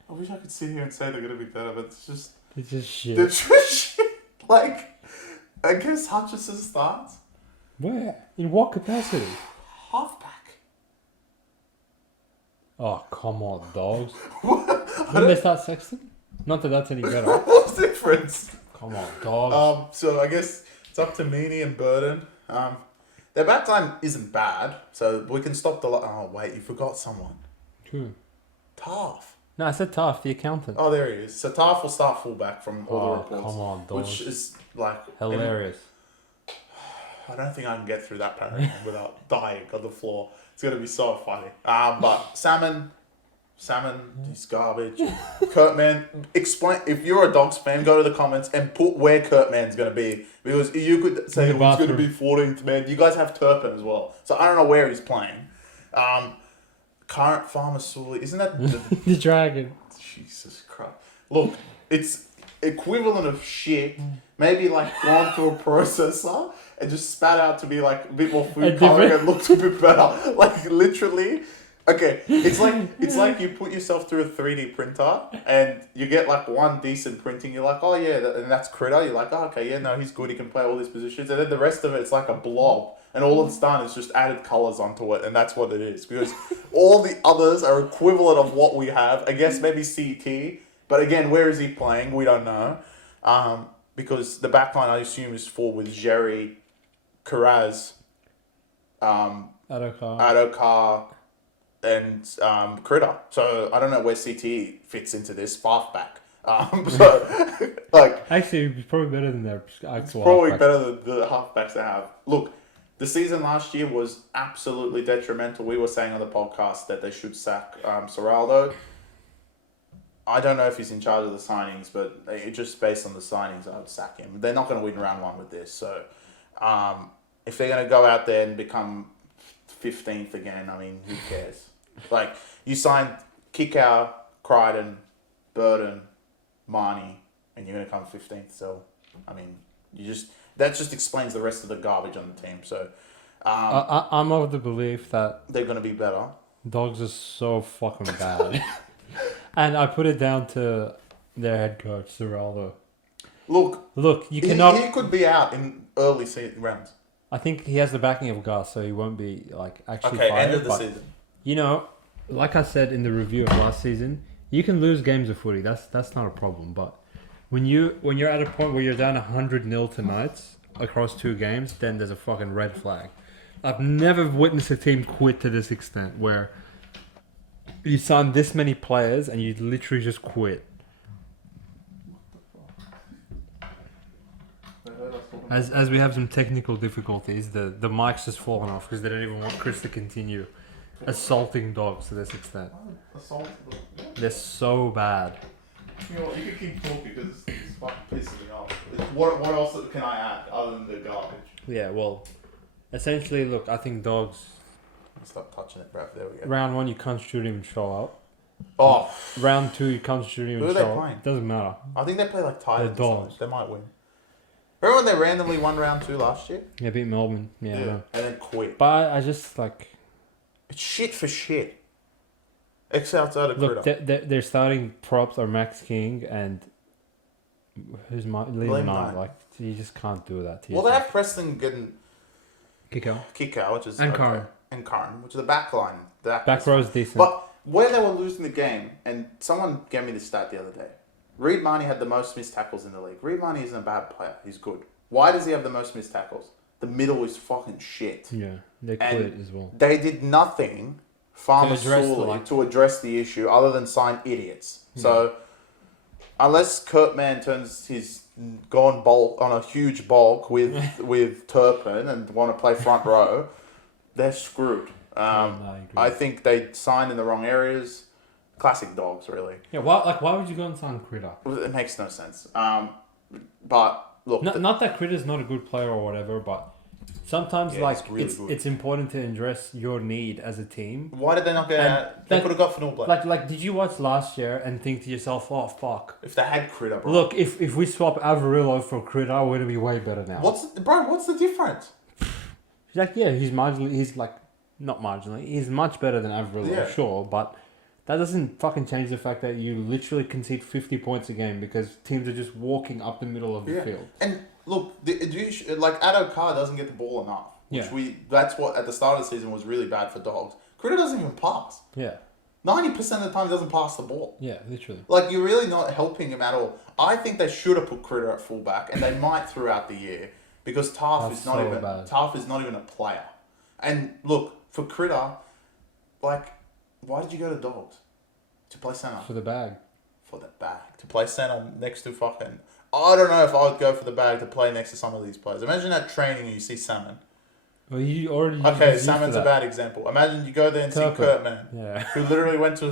I wish I could sit here and say they're going to be better, but it's just... It's just shit. They're just shit. Like, I guess Hutchison starts. Where? In what capacity? Halfback. Oh, come on, Dogs. Didn't they start Sexton? Not that that's any better. What's the difference? Come on, Dogs. So I guess it's up to Meany and Burden. Their back line isn't bad, so we can stop the... Oh, wait, you forgot someone. Who? Taff. No, I said Taft, the accountant. Oh, there he is. So Taff will start fullback from all the reports. Come on, Dogs. Which is, like... Hilarious. I don't think I can get through that paragraph without dying on the floor. It's going to be so funny. But Salmon, he's garbage. Kurtman, explain. If you're a Dogs fan, go to the comments and put where Kurtman's going to be. Because you could say he's going to be 14th man. You guys have Turpin as well. So I don't know where he's playing. Current Farmer Sully, isn't that the Dragon? Jesus Christ. Look, it's equivalent of shit. Maybe like gone through a processor and just spat out to be like a bit more food coloring and looked a bit better. Like literally, Okay, it's like you put yourself through a 3D printer and you get like one decent printing. You're like, oh yeah, and that's Critter. You're like, oh, okay, yeah, no, he's good. He can play all these positions. And then the rest of it's like a blob, and all it's done is just added colors onto it, and that's what it is. Because all the others are equivalent of what we have. I guess maybe CT, but again, where is he playing? We don't know. Because the backline I assume is full with Jerry, Karaz, Adokar, and Critter. So I don't know where CT fits into this halfback. So like Actually, it's probably better than their actual it's probably halfback. better than the halfbacks they have. Look, the season last year was absolutely detrimental. We were saying on the podcast that they should sack Serraldo. I don't know if he's in charge of the signings, but just based on the signings, I would sack him. They're not going to win round one with this. So if they're going to go out there and become 15th again, I mean, who cares? Like, you signed Kickow, Crichton, Burton, Marnie, and you're going to come 15th. So, I mean, that just explains the rest of the garbage on the team. So I'm of the belief that they're going to be better. Dogs are so fucking bad. And I put it down to their head coach, Serraldo. Look, you cannot... He could be out in early rounds. I think he has the backing of Gus, so he won't be actually fired. End of the season. You know, like I said in the review of last season, you can lose games of footy. That's not a problem. But when you're at a point where you're down 100-0 tonight across 2 games, then there's a fucking red flag. I've never witnessed a team quit to this extent where you sign this many players and you literally just quit. As we have some technical difficulties, the mic's just fallen off because they don't even want Chris to continue assaulting dogs to this extent. They're so bad. You know what, you can keep talking because it's fucking pissing me off. What else can I add other than the garbage? Yeah, well, essentially, look, I think dogs... Stop touching it, bro. There we go. Round 1, you can't shoot him and show up. Oh. Round 2, you can't shoot him Who and are they show playing? up. Doesn't matter. I think they play like Titans. They're dogs. They might win. Remember when they randomly won round 2 last year? Yeah, beat Melbourne. Yeah, I know. And then quit. But I just, It's shit for shit. Outside of look, Critter. they're starting props are Max King and... Who's my... Liam Knight. You just can't do that to Well, they have Preston getting... Kickout. which is... And Curran. And Curran, which is the back line. Back row's decent. But where they were losing the game, and someone gave me the stat the other day. Reid Marnie had the most missed tackles in the league. Reid Marnie isn't a bad player. He's good. Why does he have the most missed tackles? The middle is fucking shit. Yeah, they quit as well. They did nothing to address the issue other than sign idiots. Yeah. So, unless Kurtman turns his gone bulk on a huge bulk with Turpin and want to play front row, they're screwed. I think they signed in the wrong areas. Classic dogs, really. Yeah, why would you go and sign Critter? It makes no sense. But look, not that Critter's not a good player or whatever, but sometimes it's important to address your need as a team. Why did they not get out? They could have got Fanul Black. Like did you watch last year and think to yourself, oh fuck, if they had Critter, bro. Look, if we swap Avarillo for Critter, we're gonna be way better now. What's the difference? He's not marginally. He's much better than Avarillo, sure, but that doesn't fucking change the fact that you literally concede 50 points a game because teams are just walking up the middle of the field. And look, Adokar doesn't get the ball enough. That's what at the start of the season was really bad for dogs. Critter doesn't even pass. Yeah. 90% of the time he doesn't pass the ball. Yeah, literally. You're really not helping him at all. I think they should have put Critter at fullback, and they might throughout the year because Taff is not even a player. And look, for Critter, why did you go to dogs? To play centre? For the bag. For the bag. To play centre next to fucking... I don't know if I would go for the bag to play next to some of these players. Imagine that training and you see Salmon. Well, you already... Okay, Salmon's a bad example. Imagine you go there and see Kurtman, who literally went to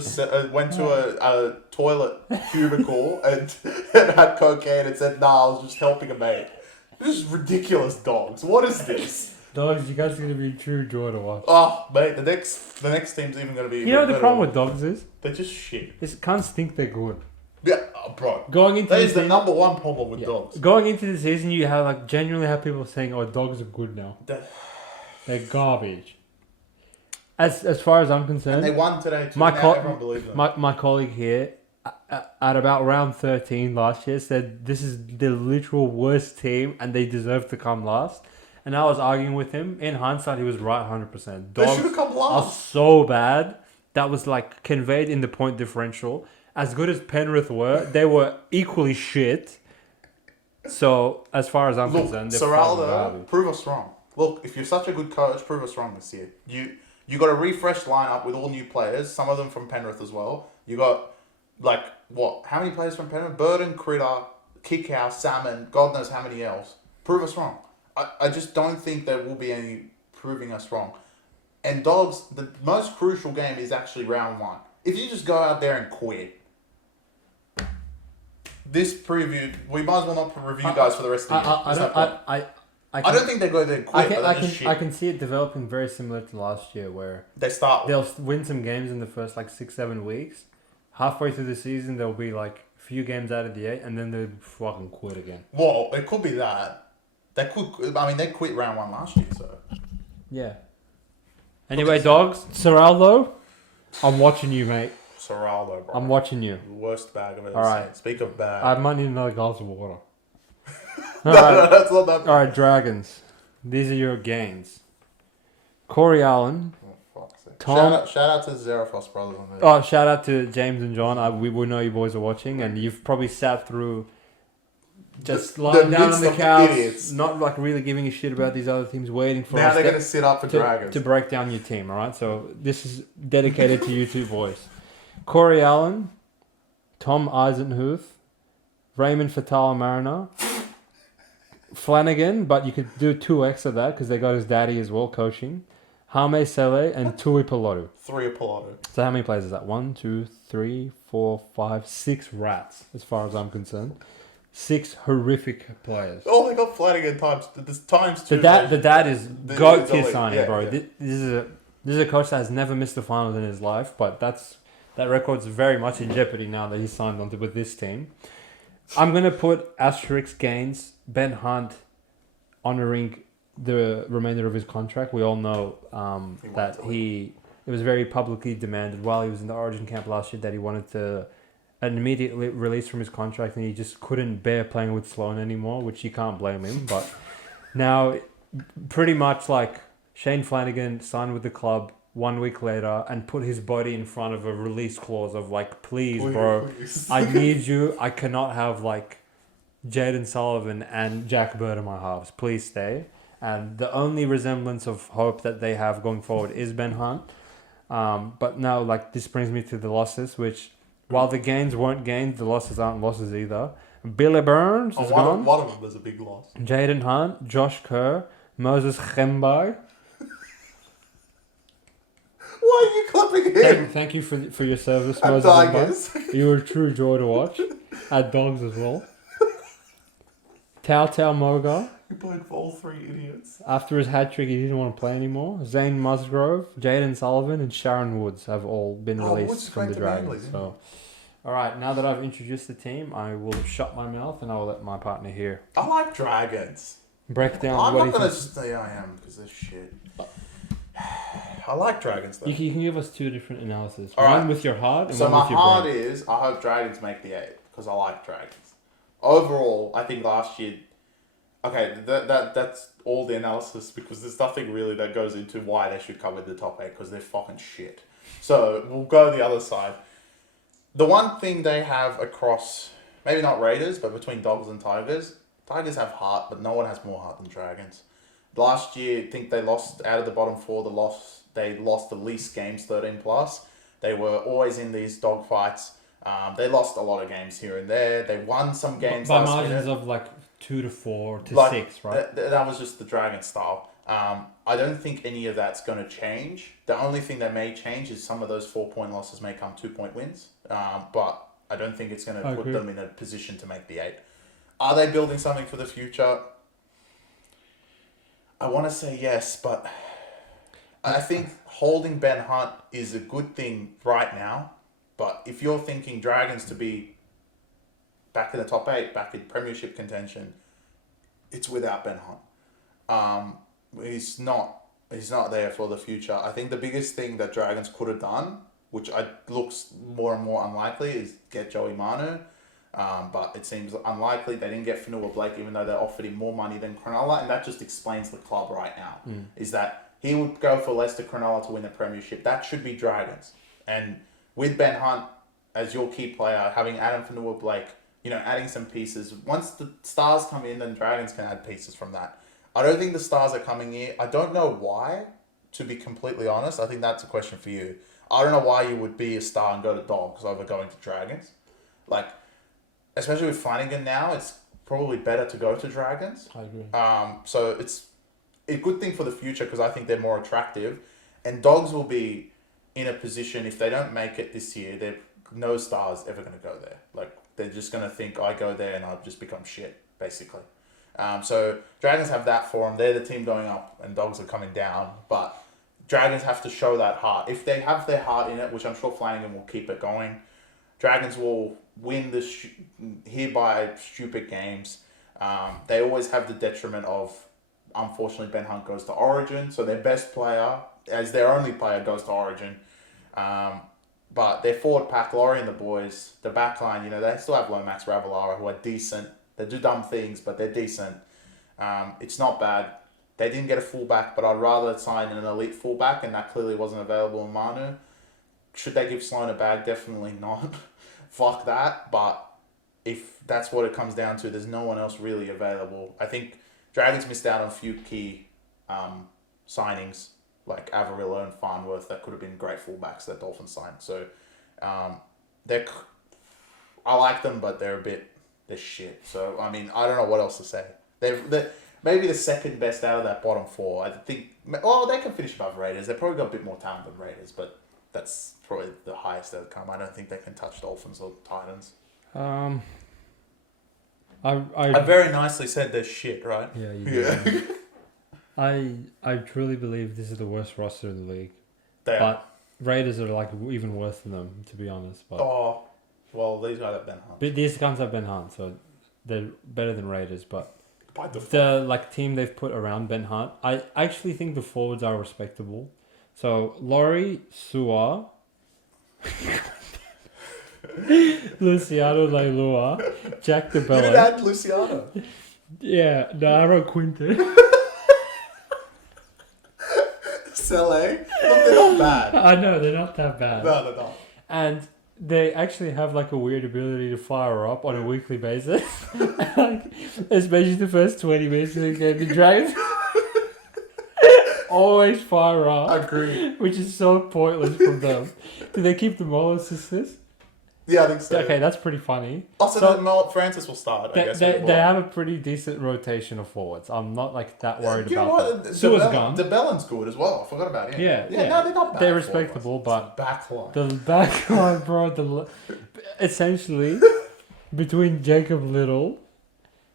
a toilet cubicle and had cocaine and said, "Nah, I was just helping a mate." This is ridiculous, dogs. What is this? Dogs, you guys are going to be true joy to watch. Oh, mate, the next team's even going to be... You know what the problem with dogs is? They're just shit. They can't think they're good. Yeah, bro. That is the number one problem with dogs. Going into the season, you genuinely have people saying, "Oh, dogs are good now." They're garbage. As far as I'm And they concerned, won today too. my Now co- everyone believes them. my colleague here at about round 13 last year said this is the literal worst team and they deserve to come last. And I was arguing with him. In hindsight, he was right 100%. They should Dogs have come are last. so bad. That was like conveyed in the point differential. As good as Penrith were, they were equally shit. So, as far as I'm Look, concerned, they're fucking Serraldo, garbage. prove us wrong. Look, if you're such a good coach, prove us wrong this year. You got a refreshed lineup with all new players, some of them from Penrith as well. You got, like, what? How many players from Penrith? Burden, Critter, Kickhouse, Salmon, God knows how many else. Prove us wrong. I just don't think there will be any proving us wrong. And Dogs, the most crucial game is actually round 1. If you just go out there and quit, this preview, we might as well not review guys for the rest of the year. I don't think they go there and quit. I can see it developing very similar to last year, where they start. they'll win some games in the first like 6-7 weeks. Halfway through the season, they'll be like a few games out of the 8, and then they'll fucking quit again. Well, it could be that. They could. I mean, they quit round 1 last year, so. Yeah. Anyway, Dogs, Serraldo, I'm watching you, mate. Serraldo, bro. I'm watching you. Worst bag I've ever All right. seen. Speak of bag. I might need another glass of water. No, Alright. that's not that. Alright, Dragons. These are your gains. Corey Allen. Oh, fuck's sake. Tom- Shout out to the Zerafos brothers on there. Oh, shout out to James and John. We know you boys are watching, and you've probably sat through just lying down on the midst of couch, idiots. not like really giving a shit about these other teams, waiting for Now us they're going to sit up for Dragons. to break down your team. All right, so this is dedicated to you two boys. Corey Allen, Tom Eisenhuth, Raymond Fatala Mariner, Flanagan, but you could do 2x of that because they got his daddy as well coaching. Hame Sele and Tui Pilotu. 3 Apollo. So how many players is that? 1, 2, 3, 4, 5, 6 rats, as far as I'm concerned. 6 horrific players. Oh, they got Flanagan times 2. The dad is goat tier signing, yeah, bro. yeah. This is a coach that has never missed the finals in his life, but that record's very much in jeopardy now that he's signed on with this team. I'm gonna put asterisk gains. Ben Hunt honouring the remainder of his contract. We all know it was very publicly demanded while he was in the Origin camp last year that he wanted an immediate release from his contract, and he just couldn't bear playing with Sloan anymore, which you can't blame him. But now, pretty much like Shane Flanagan signed with the club 1 week later and put his body in front of a release clause of like, please, bro, Please. I need you. I cannot have like Jaden Sullivan and Jack Bird in my halves. Please stay. And the only resemblance of hope that they have going forward is Ben Hunt. But now, like, this brings me to the losses, which, while the gains weren't gains, the losses aren't losses either. Billy Burns is gone. One of them was a big loss. Jaden Hunt, Josh Kerr, Moses Chembai. Why are you clapping him? Thank you for your service, At Moses Tigers. Chembai. You were a true joy to watch. At Dogs as well. Tao Moga. He played for all 3 idiots. After his hat trick, he didn't want to play anymore. Zane Musgrove, Jaden Sullivan, and Sharon Woods have all been released Woods from the went to Dragons. Manly, didn't So, all right, now that I've introduced the team, I will shut my mouth and I will let my partner here I like Dragons. break down I'm what not he going to thinks. say I am because they're shit. I like Dragons though. You can give us 2 different analyses. All One right. with your heart and So one my with your heart brain. is I hope Dragons make the 8 because I like Dragons. Overall, I think last year. Okay, that's all the analysis because there's nothing really that goes into why they should cover the top 8 because they're fucking shit. So we'll go the other side. The one thing they have across, maybe not Raiders, but between Dogs and Tigers have heart, but no one has more heart than Dragons. Last year, I think they lost out of the bottom 4. They lost the least games, 13 plus. They were always in these dogfights. They lost a lot of games here and there. They won some games By last margins minute. of like 2 to 4 to Like, 6, right? That was just the Dragon style. I don't think any of that's going to change. The only thing that may change is some of those 4-point losses may come 2-point wins. But I don't think it's going to put them in a position to make the 8. Are they building something for the future? I want to say yes, but I think holding Ben Hunt is a good thing right now. But if you're thinking Dragons to be back in the top 8, back in premiership contention, it's without Ben Hunt. He's not He's not there for the future. I think the biggest thing that Dragons could have done, which looks more and more unlikely, is get Joey Manu. But it seems unlikely. They didn't get Fanua Blake, even though they offered him more money than Cronulla, and that just explains the club right now. Is that he would go for Leicester Cronulla to win the premiership. That should be Dragons. And with Ben Hunt as your key player, having Adam Fanua Blake, adding some pieces. Once the stars come in, then Dragons can add pieces from that. I don't think the stars are coming here. I don't know why, to be completely honest. I think that's a question for you. I don't know why you would be a star and go to Dogs over going to Dragons. Like, especially with Flanagan now, it's probably better to go to Dragons. I agree. So it's a good thing for the future because I think they're more attractive. And Dogs will be in a position, if they don't make it this year, no star's ever going to go there. Like, they're just going to think, I go there and I'll just become shit, basically. So Dragons have that for them. They're the team going up and Dogs are coming down. But Dragons have to show that heart. If they have their heart in it, which I'm sure Flanagan will keep it going, Dragons will win the hereby stupid games. They always have the detriment of, unfortunately, Ben Hunt goes to Origin. So their best player, as their only player, goes to Origin. But their forward pack, Laurie and the boys, the back line, they still have Lomax, Ravalawa, who are decent. They do dumb things, but they're decent. It's not bad. They didn't get a fullback, but I'd rather sign an elite fullback, and that clearly wasn't available in Manu. Should they give Sloan a bag? Definitely not. Fuck that. But if that's what it comes down to, there's no one else really available. I think Dragons missed out on a few key signings, like Avarillo and Farnworth, that could have been great fullbacks that Dolphins signed. So I like them, but they're shit. So, I mean, I don't know what else to say. They're maybe the second best out of that bottom four. I think, they can finish above Raiders. They've probably got a bit more talent than Raiders, but that's probably the highest they'll come. I don't think they can touch Dolphins or Titans. I very nicely said they're shit, right? Yeah, you did. I truly believe this is the worst roster in the league. But Raiders are like even worse than them, to be honest. But these guys have Ben Hunt. But these guys have Ben Hunt, so they're better than Raiders. But by default, the team they've put around Ben Hunt, I actually think the forwards are respectable. So Laurie, Sua, Luciano Leilua, Jack DeBella. You didn't add Luciano. Yeah, no, I wrote Quinton. Sele. Look, they're not bad. I know, they're not that bad. No, they're not. And they actually have like a weird ability to fire up on a weekly basis. Especially the first 20 minutes of the game, the Dragons always fire up. I agree. Which is so pointless from them. Do they keep the Molos assist? Yeah, I think so. Okay, that's pretty funny. Also, Francis will start, I guess. They have a pretty decent rotation of forwards. I'm not that worried about that. Sua's gone. DeBellin's good as well. I forgot about him. Yeah. No, they're not bad. They're respectable, but backline. The backline, bro. Essentially, between Jacob Little,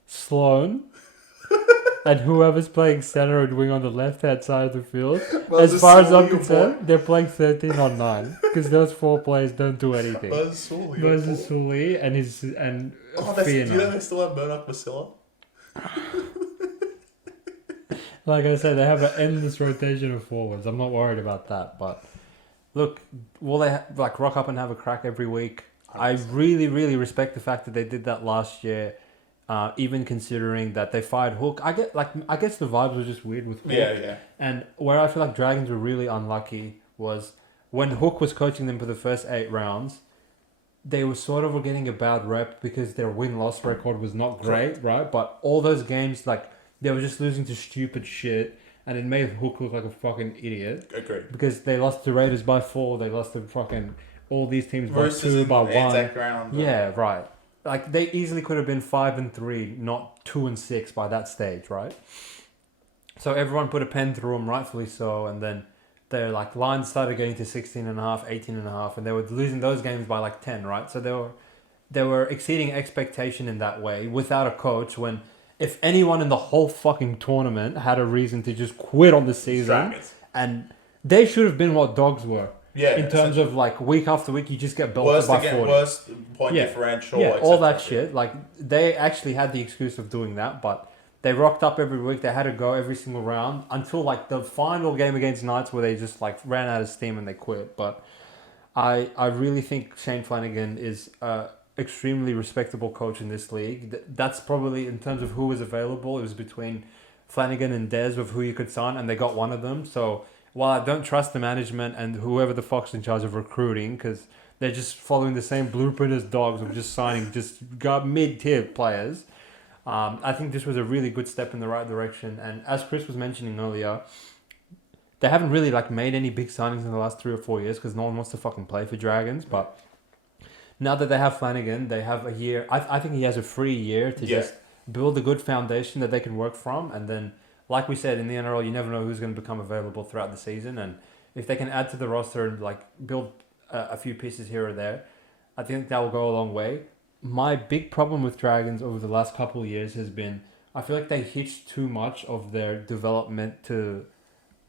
Sloan, and whoever's playing center and wing on the left-hand side of the field, as far as I'm concerned, they're playing 13 on 9 because those four players don't do anything. Moses Sully and do you know they still have Murdoch Basila? Like I said, they have an endless rotation of forwards. I'm not worried about that. But look, will they rock up and have a crack every week? I really, really respect the fact that they did that last year. Even considering that they fired Hook, I guess the vibes were just weird with Hook. Yeah. And where I feel like Dragons were really unlucky was when Hook was coaching them for the first 8 rounds. They were sort of getting a bad rep because their win-loss record was not great, right? But all those games, they were just losing to stupid shit, and it made Hook look like a fucking idiot. Agreed. Because they lost to Raiders by 4, they lost to fucking all these teams by 2, by 1. Yeah, right. They easily could have been 5-3, not 2-6 by that stage, right? So everyone put a pen through them, rightfully so, and then their lines started getting to 16.5, 18.5, and they were losing those games by 10, right? So they were exceeding expectation in that way without a coach. When if anyone in the whole fucking tournament had a reason to just quit on the season, and they should have been what Dogs were. Yeah, in terms of week after week, you just get belted by 40. Worst point differential. Yeah, all that shit. They actually had the excuse of doing that, but They rocked up every week. They had to go every single round until like the final game against Knights where they just like ran out of steam and they quit. But I really think Shane Flanagan is a extremely respectable coach in this league. That's probably in terms of who was available. It was between Flanagan and Des of who you could sign, and they got one of them. So while I don't trust the management and whoever the fuck's in charge of recruiting, because they're just following the same blueprint as Dogs of just signing just mid-tier players. I think this was a really good step in the right direction. And as Chris was mentioning earlier, they haven't really like made any big signings in the last 3 or 4 years because no one wants to fucking play for Dragons. But now that they have Flanagan, they have a year. I think he has a free year to just build a good foundation that they can work from. And then, like we said, in the NRL, you never know who's going to become available throughout the season. And if they can add to the roster and like build a few pieces here or there, I think that will go a long way. My big problem with Dragons over the last couple of years has been I feel like they hitched too much of their development to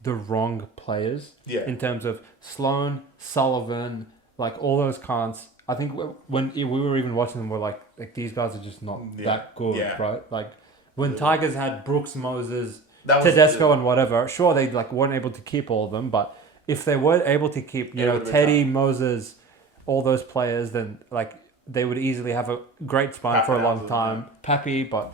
the wrong players. Yeah. In terms of Sloan, Sullivan, like all those cunts. I think when we were even watching them, we're like these guys are just not that good, right? Like when Tigers had Brooks, Moses, Tedesco, and whatever. Sure, they like weren't able to keep all of them, but if they weren't able to keep, Teddy, Moses, all those players, then like they would easily have a great spine for a long time. Pappy, but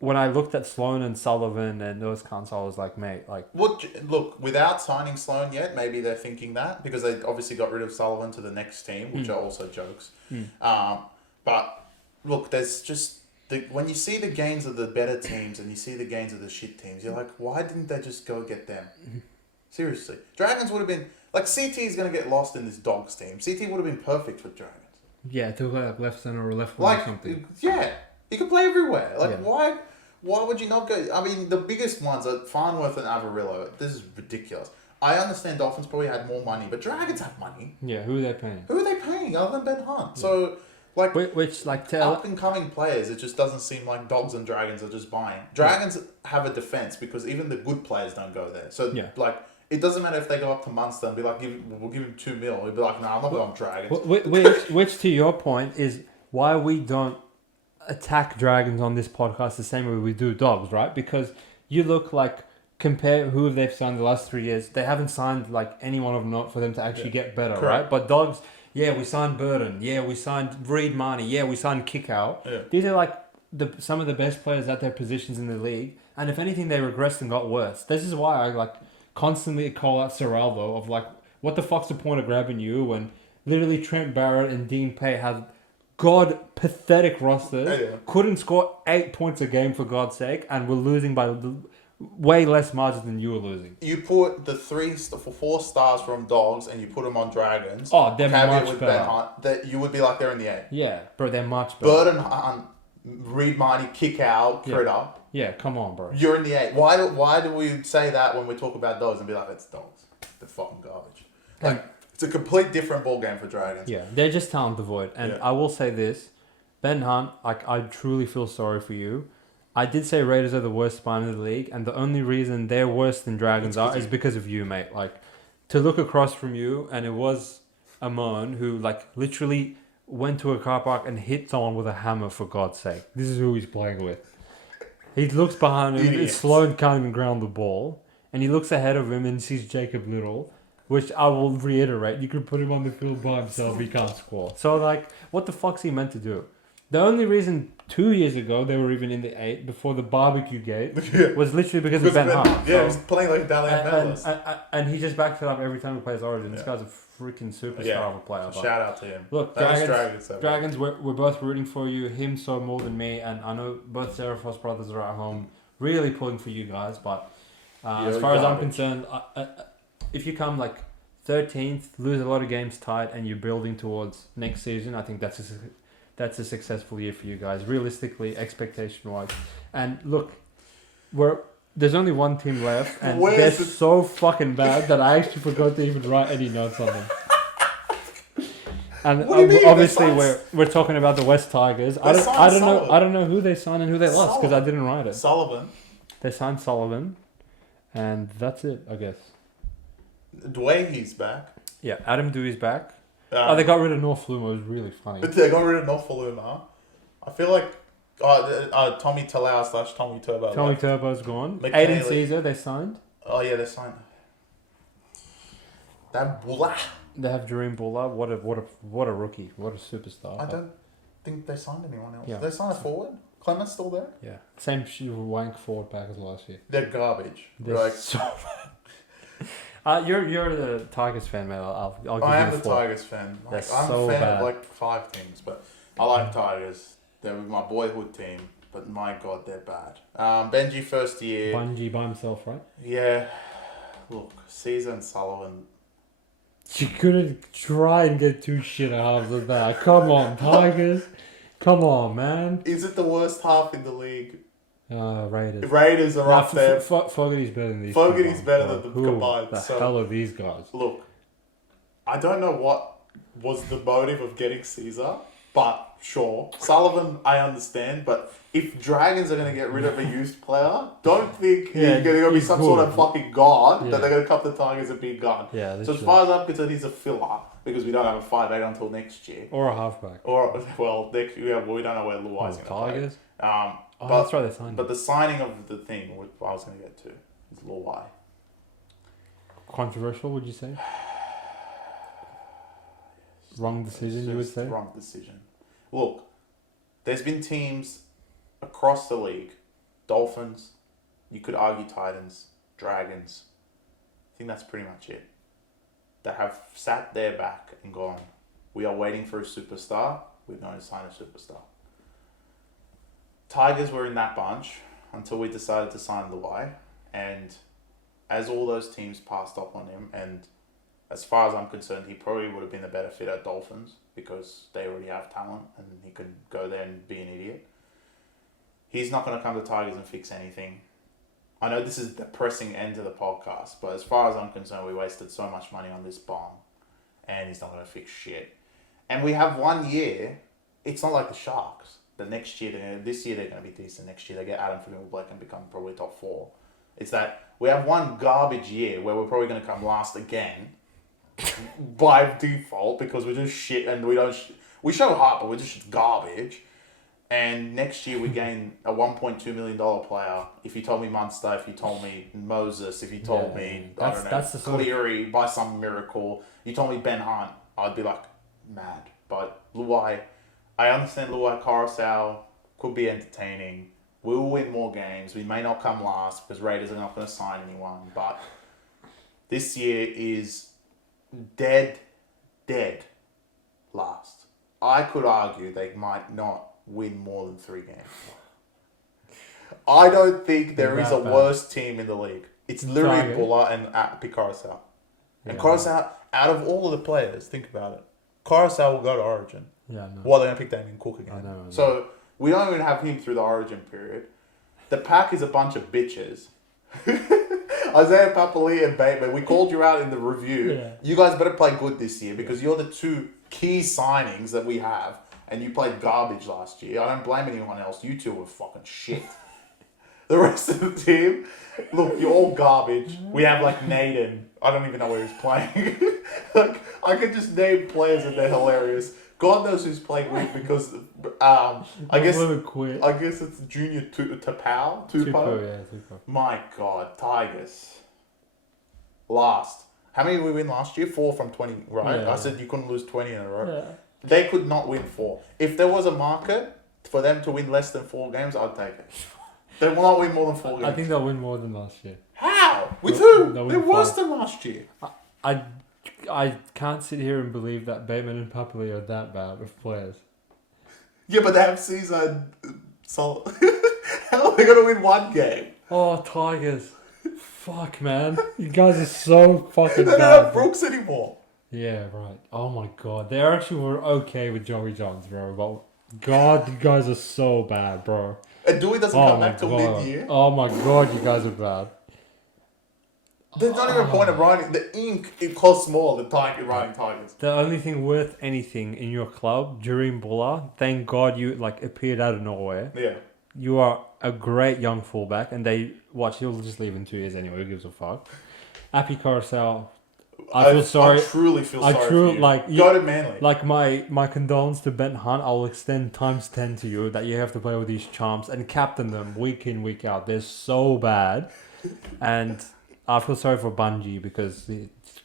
when I looked at Sloan and Sullivan and those cunts, I was like, mate, like... Look, without signing Sloan yet, maybe they're thinking that, because they obviously got rid of Sullivan to the next team, which are also jokes. But, look, there's just... when you see the gains of the better teams and you see the gains of the shit teams, you're like, why didn't they just go get them? Seriously. Dragons would have been... Like, CT is going to get lost in this Dogs team. CT would have been perfect for Dragons. Yeah, to play like left center or left wing or something. Yeah, he could play everywhere. Why would you not go? I mean, the biggest ones are Farnworth and Avarillo. This is ridiculous. I understand Dolphins probably had more money, but Dragons have money. Yeah, who are they paying? Who are they paying other than Ben Hunt? Yeah. So, like, up and coming players, it just doesn't seem like Dogs and Dragons are just buying. Dragons have a defense because even the good players don't go there. So, it doesn't matter if they go up to Munster and be like, we'll give him $2 million. He'll be like, no, I'm not going Dragons. Which, to your point, is why we don't attack Dragons on this podcast the same way we do Dogs, right? Because you look like, compare who they've signed the last 3 years, they haven't signed like anyone of note for them to actually get better, correct, right? But Dogs, we signed Burton. Yeah, we signed Reed Marnie. Yeah, we signed Kickout. Yeah. These are like some of the best players at their positions in the league. And if anything, they regressed and got worse. This is why I constantly call out Serralvo of like, what the fuck's the point of grabbing you when literally Trent Barrett and Dean Pay had pathetic rosters, couldn't score 8 points a game for God's sake, and were losing by way less margin than you were losing. You put the 4 stars from Dogs and you put them on Dragons. Oh, they're much better. Hunt, that you would be like they're in the 8. Yeah, bro, they're much better. Burton Hunt, Reed Marnie, Kickout, Critter. Yeah, come on, bro. You're in the 8. Why do we say that when we talk about Dogs and be like, it's Dogs? They're fucking garbage. Like, it's a complete different ball game for Dragons. Yeah, they're just talent devoid. And I will say this, Ben Hunt, I truly feel sorry for you. I did say Raiders are the worst spine in the league, and the only reason they're worse than Dragons is because of you, mate. Like, to look across from you, and it was Amon who, like, literally went to a car park and hit someone with a hammer, for God's sake. This is who he's playing with. He looks behind him, Sloan can't even ground the ball, and he looks ahead of him and sees Jacob Little, which I will reiterate, you could put him on the field by himself, he can't score. So, like, what the fuck's he meant to do? The only reason 2 years ago they were even in the 8 before the barbecue gate was literally because of Ben Hunt. Yeah, he was playing like Dalian medalist. And he just backs it up every time he plays Origin. This guy's a freaking superstar of a player. Shout out to him. Look, Dragons, we're both rooting for you. Him so more than me. And I know both Serafos brothers are at home really pulling for you guys. But as far as I'm concerned, if you come like 13th, lose a lot of games tight, and you're building towards next season, I think that's a successful year for you guys, realistically, expectation-wise. And look, there's only one team left, and they're so fucking bad that I actually forgot to even write any notes on them. And obviously, we're talking about the West Tigers. I don't know who they signed and who they lost because I didn't write it. Sullivan. They signed Sullivan, and that's it, I guess. Dwayne's back. Yeah, Adam Dewey's back. They got rid of North Flumo. It was really funny. But they got rid of North Faluma. I feel like Tommy Talau / Tommy Turbo. Tommy left. Turbo's gone. McKaylee. Aiden Caesar, they signed. Oh yeah, they signed. That Bulla. They have Dream Buller. What a rookie. What a superstar. I don't think they signed anyone else. Yeah. They signed a forward. Clement's still there. Yeah. Same wank forward pack as last year. They're garbage. They're Like, so bad. You're the Tigers fan, mate. I'll give you I am the the floor. Tigers fan. Like, They're I'm so a fan bad. of like 5 teams, but I like Tigers. They're my boyhood team, but my god, they're bad. Benji first year. Bungie by himself, right? Yeah. Look, Caesar and Sullivan. You couldn't try and get 2 shit halves of that. Come on, Tigers. Come on, man. Is it the worst half in the league? Raiders. Raiders are up there. Fogarty's better than these. Fogarty's combined, better bro. than them Who combined. the So, hell are these guys? look, I don't know what was the motive of getting Caesar, but sure. Sullivan, I understand, but if Dragons are going to get rid of a used player, don't think Yeah, he's going to be he's some good. sort of fucking god Yeah. that they're going to cup the Tigers a big gun. Yeah, So as literally. far as I'm concerned, he's a filler because we don't have a 5'8" until next year. Or a halfback. Or, well, we don't know where Luai's going to play. Tigers. Oh, But, that's right, they signed but him. the signing of the thing, what I was going to get to, is Luai. Controversial, would you say? Wrong decision, It's you would just say? Wrong decision. Look, there's been teams across the league, Dolphins, you could argue Titans, Dragons. I think that's pretty much it. That have sat there back and gone, we are waiting for a superstar, we're going to sign a superstar. Tigers were in that bunch until we decided to sign Luai, and as all those teams passed up on him, and as far as I'm concerned, he probably would have been a better fit at Dolphins because they already have talent and he could go there and be an idiot. He's not going to come to Tigers and fix anything. I know this is the pressing end of the podcast, but as far as I'm concerned, we wasted so much money on this bomb and he's not going to fix shit. And we have 1 year. It's not like the Sharks. The next year, this year they're going to be decent. Next year they get Adam Blake and become probably top 4. It's that we have one garbage year where we're probably going to come last again by default because we're just shit and we show heart, but we're just garbage. And next year we gain a $1.2 million player. If you told me Munster, if you told me Moses, if you told me that's the sort Cleary by some miracle, you told me Ben Hunt, I'd be like mad. But Luai, I understand Luai Coruscant could be entertaining. We will win more games. We may not come last because Raiders are not going to sign anyone. But this year is dead last. I could argue they might not win more than 3 games. I don't think there is a worse team in the league. It's literally Tiger. Buller and Coruscant. And Yeah. Coruscant, out of all of the players, think about it. Coruscant will go to Origin. Yeah, no. Well, they're going to pick Damien Cook again. I know. So, we don't even have him through the Origin period. The pack is a bunch of bitches. Isaiah Papali and Bateman, we called you out in the review. Yeah. You guys better play good this year because you're the 2 key signings that we have and you played garbage last year. I don't blame anyone else. You 2 were fucking shit. The rest of the team, look, you're all garbage. We have like Naden. I don't even know where he's playing. Like, I could just name players and they're hilarious. God knows who's playing with because I guess it's Junior Tupou. Tupou. My God, Tigers. Last. How many did we win last year? 4 from 20, right? Yeah. I said you couldn't lose 20 in a row. Yeah. They could not win 4. If there was a market for them to win less than 4 games, I'd take it. They will not win more than 4 games. I think they'll win more than last year. How? With They'll who? win They're worse 5. than last year. I can't sit here and believe that Bateman and Papali are that bad with players. Yeah, but they have Caesar and Sol. How are they going to win 1 game? Oh, Tigers. Fuck, man. You guys are so fucking They don't bad. have Brooks anymore. Yeah, right. Oh my god. They actually were okay with Joey Johns, bro. But God, you guys are so bad, bro. And Dewey doesn't Oh come my back till god. mid-year. Oh my god, you guys are bad. There's not even a point of writing. The ink, it costs more than writing Tigers. The only thing worth anything in your club, Dream Buller, thank God you appeared out of nowhere. Yeah. You are a great young fullback, and he'll just leave in 2 years anyway. Who gives a fuck? Appy Coruscant, I feel sorry. I truly feel sorry for you. Like Go to Manly. Like my condolence to Ben Hunt. I'll extend times 10 to you that you have to play with these chumps and captain them week in week out. They're so bad, and I feel sorry for Bungie because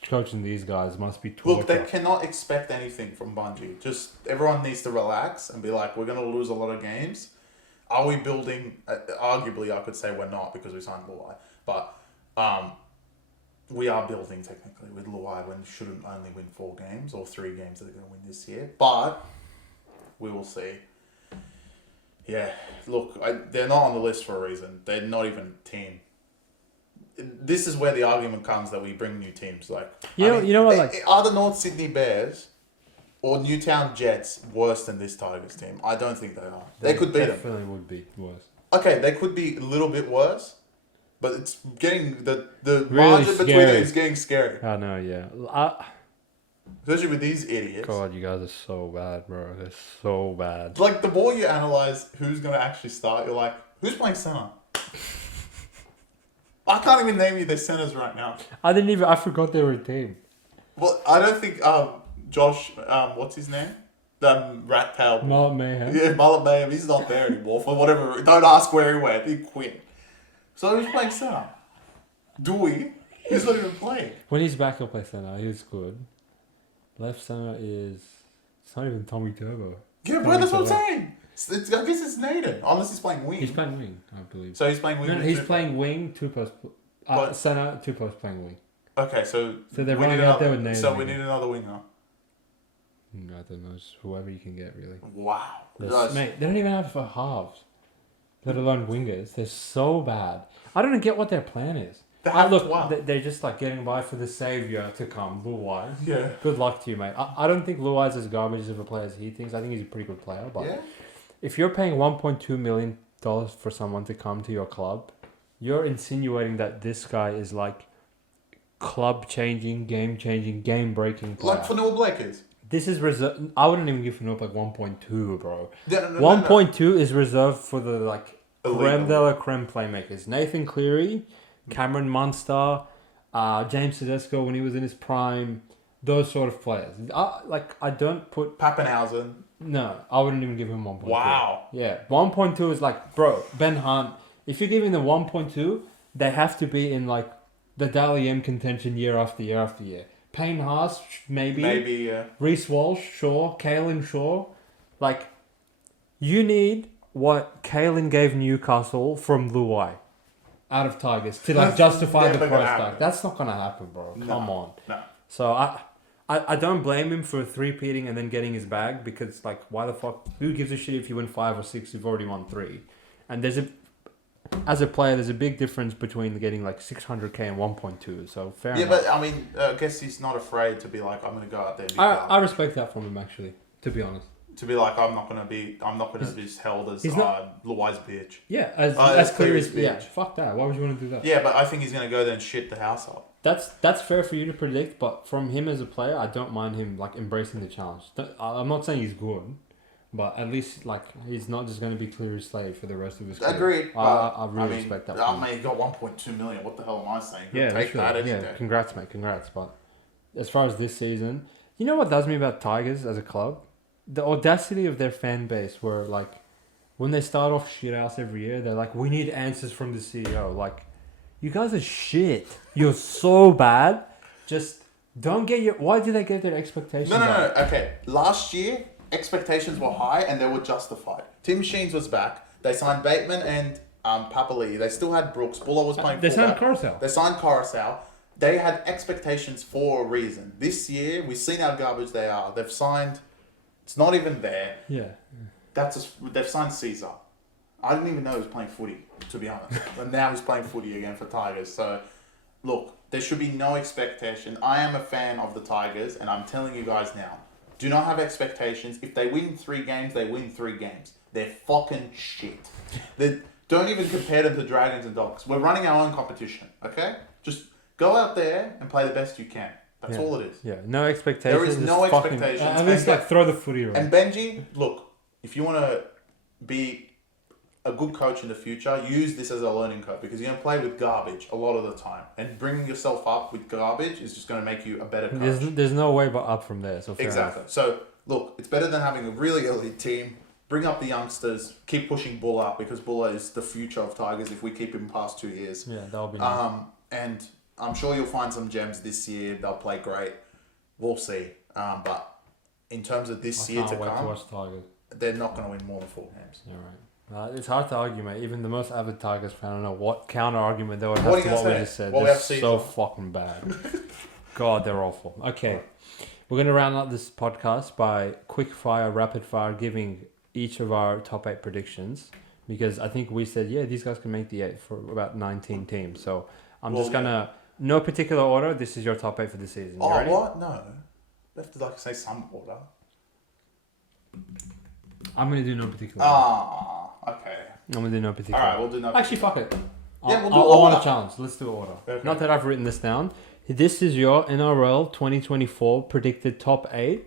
coaching these guys must be torture. Look, they cannot expect anything from Bungie. Just everyone needs to relax and be like, we're going to lose a lot of games. Are we building? Arguably, I could say we're not because we signed Luai, but we are building technically with Luai when we shouldn't only win 4 games or 3 games that are going to win this year. But we will see. Yeah, look, they're not on the list for a reason. They're not even a team. This is where the argument comes that we bring new teams. Like, you know what? Like, are the North Sydney Bears or Newtown Jets worse than this Tigers team? I don't think they are. They could beat them. Definitely would be worse. Okay, they could be a little bit worse, but it's getting the Really margin between scary. it is getting scary. I know, yeah. Especially with these idiots. God, you guys are so bad, bro. They're so bad. Like, the more you analyze who's going to actually start, you're like, who's playing center? I can't even name you their centers right now. I forgot they were a team. Well, I don't think Josh, what's his name? Rat tail. Mullet Mayhem. Yeah, Mullet Mayhem. He's not there anymore for whatever. Don't ask where he went. He quit. So who's playing center? Dewey. He's not even playing. When he's back, he'll play center. He's good. Left center is... It's not even Tommy Turbo. Yeah, bro, that's what I'm saying. I guess it's Nathan, unless he's playing wing. He's playing wing, I believe. So he's playing wing. No, he's playing wing, 2 plus... center, 2 plus playing wing. Okay, so they're running out there with Nathan. So we need another winger. I don't know, just whoever you can get, really. Wow. Mate, they don't even have for halves, let alone wingers. They're so bad. I don't get what their plan is. They're just like getting by for the savior to come, Luai. Yeah. Good luck to you, mate. I don't think Luai's as garbage of a player as he thinks. I think he's a pretty good player, but if you're paying $1.2 million for someone to come to your club, you're insinuating that this guy is like club-changing, game-changing, game-breaking player. Like Fanua Blakers. This is reserved. I wouldn't even give Fanua like 1.2, bro. No, 1.2 is reserved for the like Elite. creme de la creme playmakers. Nathan Cleary, Cameron Munster, James Tedesco when he was in his prime. Those sort of players. I don't put... Pappenhausen. No, I wouldn't even give him 1.2. Wow. Yeah, 1.2 is like, bro, Ben Hunt. If you're giving them 1.2, they have to be in like the Dally M contention year after year after year. Payne Haas, maybe. Maybe, yeah. Reece Walsh, sure. Kalen Shaw. Like, you need what Kalen gave Newcastle from Luai out of Tigers to like justify the price tag. That's not going to happen, bro. Come on. No. So I don't blame him for three-peating and then getting his bag because, like, why the fuck? Who gives a shit if you win 5 or 6? You've already won 3. And as a player, there's a big difference between getting like 600k and 1.2. So fair enough. Yeah, but I mean, I guess he's not afraid to be like, I'm going to go out there. And I respect that from him, actually. To be honest. To be like, I'm not going to be just held as Luai's bitch. Yeah, as clear as bitch. Yeah, fuck that. Why would you want to do that? Yeah, but I think he's going to go there and shit the house up. That's fair for you to predict, but from him as a player, I don't mind him like embracing the challenge. I'm not saying he's good. But at least, like, he's not just going to be Cleary's slave for the rest of his career. Agreed. I really respect that. I mean, he got 1.2 million. What the hell am I saying? Yeah, take that any day. Congrats, mate. Congrats. But as far as this season, you know what does me about Tigers as a club? The audacity of their fan base where, like, when they start off shit house every year, they're like, we need answers from the CEO. Like, you guys are shit. You're so bad. Just don't get your... Why do they get their expectations No. Okay. Last year... expectations were high and they were justified. Tim Sheens was back. They signed Bateman and Papali. They still had Brooks. Buller was playing fullback. They signed Coruscant. They had expectations for a reason. This year, we've seen how garbage they are. They've signed... It's not even there. Yeah. They've signed Caesar. I didn't even know he was playing footy, to be honest. But now he's playing footy again for Tigers. So, look, there should be no expectation. I am a fan of the Tigers, and I'm telling you guys now, do not have expectations. If they win 3 games, they win 3 games. They're fucking shit. Don't even compare them to Dragons and Dogs. We're running our own competition, okay? Just go out there and play the best you can. That's all it is. Yeah, no expectations. There is no expectations. At least, like, throw the footy around. And Benji, look, if you want to be a good coach in the future, use this as a learning curve because you're going to play with garbage a lot of the time. And bringing yourself up with garbage is just going to make you a better coach. There's no way but up from there. So fair Exactly. enough. So, look, it's better than having a really elite team. Bring up the youngsters. Keep pushing Buller up because Buller is the future of Tigers if we keep him past 2 years. Yeah, that'll be nice. And I'm sure you'll find some gems this year. They'll play great. We'll see. But in terms of this year to wait come, to watch Tigers. they're not going to win more than 4 games. Yeah, right. It's hard to argue, mate. Even the most avid Tigers fan, I don't know what counter argument they would have What are to you what we gonna just say? said. Well, we They're have so season. fucking bad. God, they're awful. Okay, we're gonna round up this podcast by quick fire, rapid fire, giving each of our top 8 predictions because I think we said these guys can make the 8 for about 19 teams. So I'm just gonna no particular order. This is your top 8 for the season. You ready? What? No, you have to say some order. I'm gonna do no particular order. Okay. I'm gonna do no particular. All right, we'll do no. Actually, fuck it. Yeah, we'll do I want order. a challenge. Let's do order. Okay. Not that I've written this down. This is your NRL 2024 predicted top 8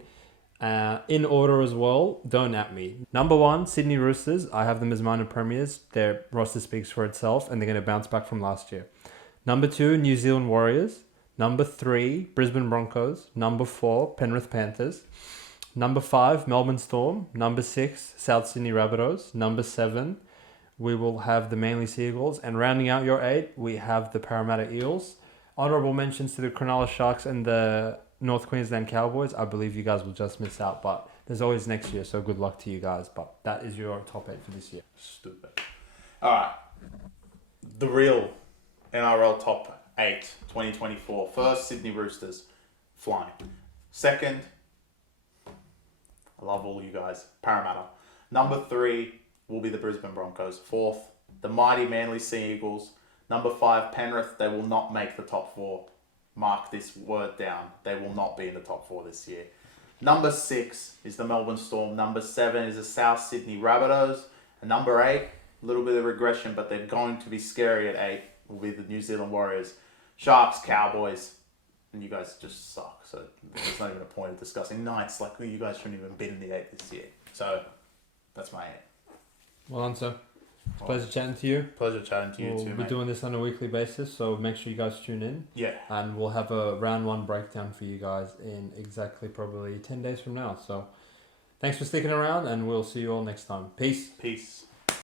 in order as well. Don't at me. Number 1, Sydney Roosters. I have them as minor premiers. Their roster speaks for itself and they're going to bounce back from last year. Number 2, New Zealand Warriors. Number 3, Brisbane Broncos. Number 4, Penrith Panthers. Number 5, Melbourne Storm. Number 6, South Sydney Rabbitohs. Number 7, we will have the Manly Seagulls. And rounding out your 8, we have the Parramatta Eels. Honourable mentions to the Cronulla Sharks and the North Queensland Cowboys. I believe you guys will just miss out, but there's always next year, so good luck to you guys. But that is your top 8 for this year. Stupid. All right. The real NRL top 8, 2024. First, Sydney Roosters. Flying. Second, I love all you guys. Parramatta. Number 3 will be the Brisbane Broncos. 4th, the mighty Manly Sea Eagles. Number 5, Penrith. They will not make the top 4. Mark this word down. They will not be in the top 4 this year. Number 6 is the Melbourne Storm. Number 7 is the South Sydney Rabbitohs. And number 8, a little bit of regression, but they're going to be scary at 8, will be the New Zealand Warriors. Sharks, Cowboys, and you guys just suck. So there's not even a point of discussing. Knights, like you guys shouldn't even been in the 8 this year. So that's my 8. Well done, sir. It's a pleasure chatting to you. Pleasure chatting to you too, We're mate. doing this on a weekly basis, so make sure you guys tune in. Yeah. And we'll have a round 1 breakdown for you guys in exactly probably 10 days from now. So thanks for sticking around, and we'll see you all next time. Peace. Peace.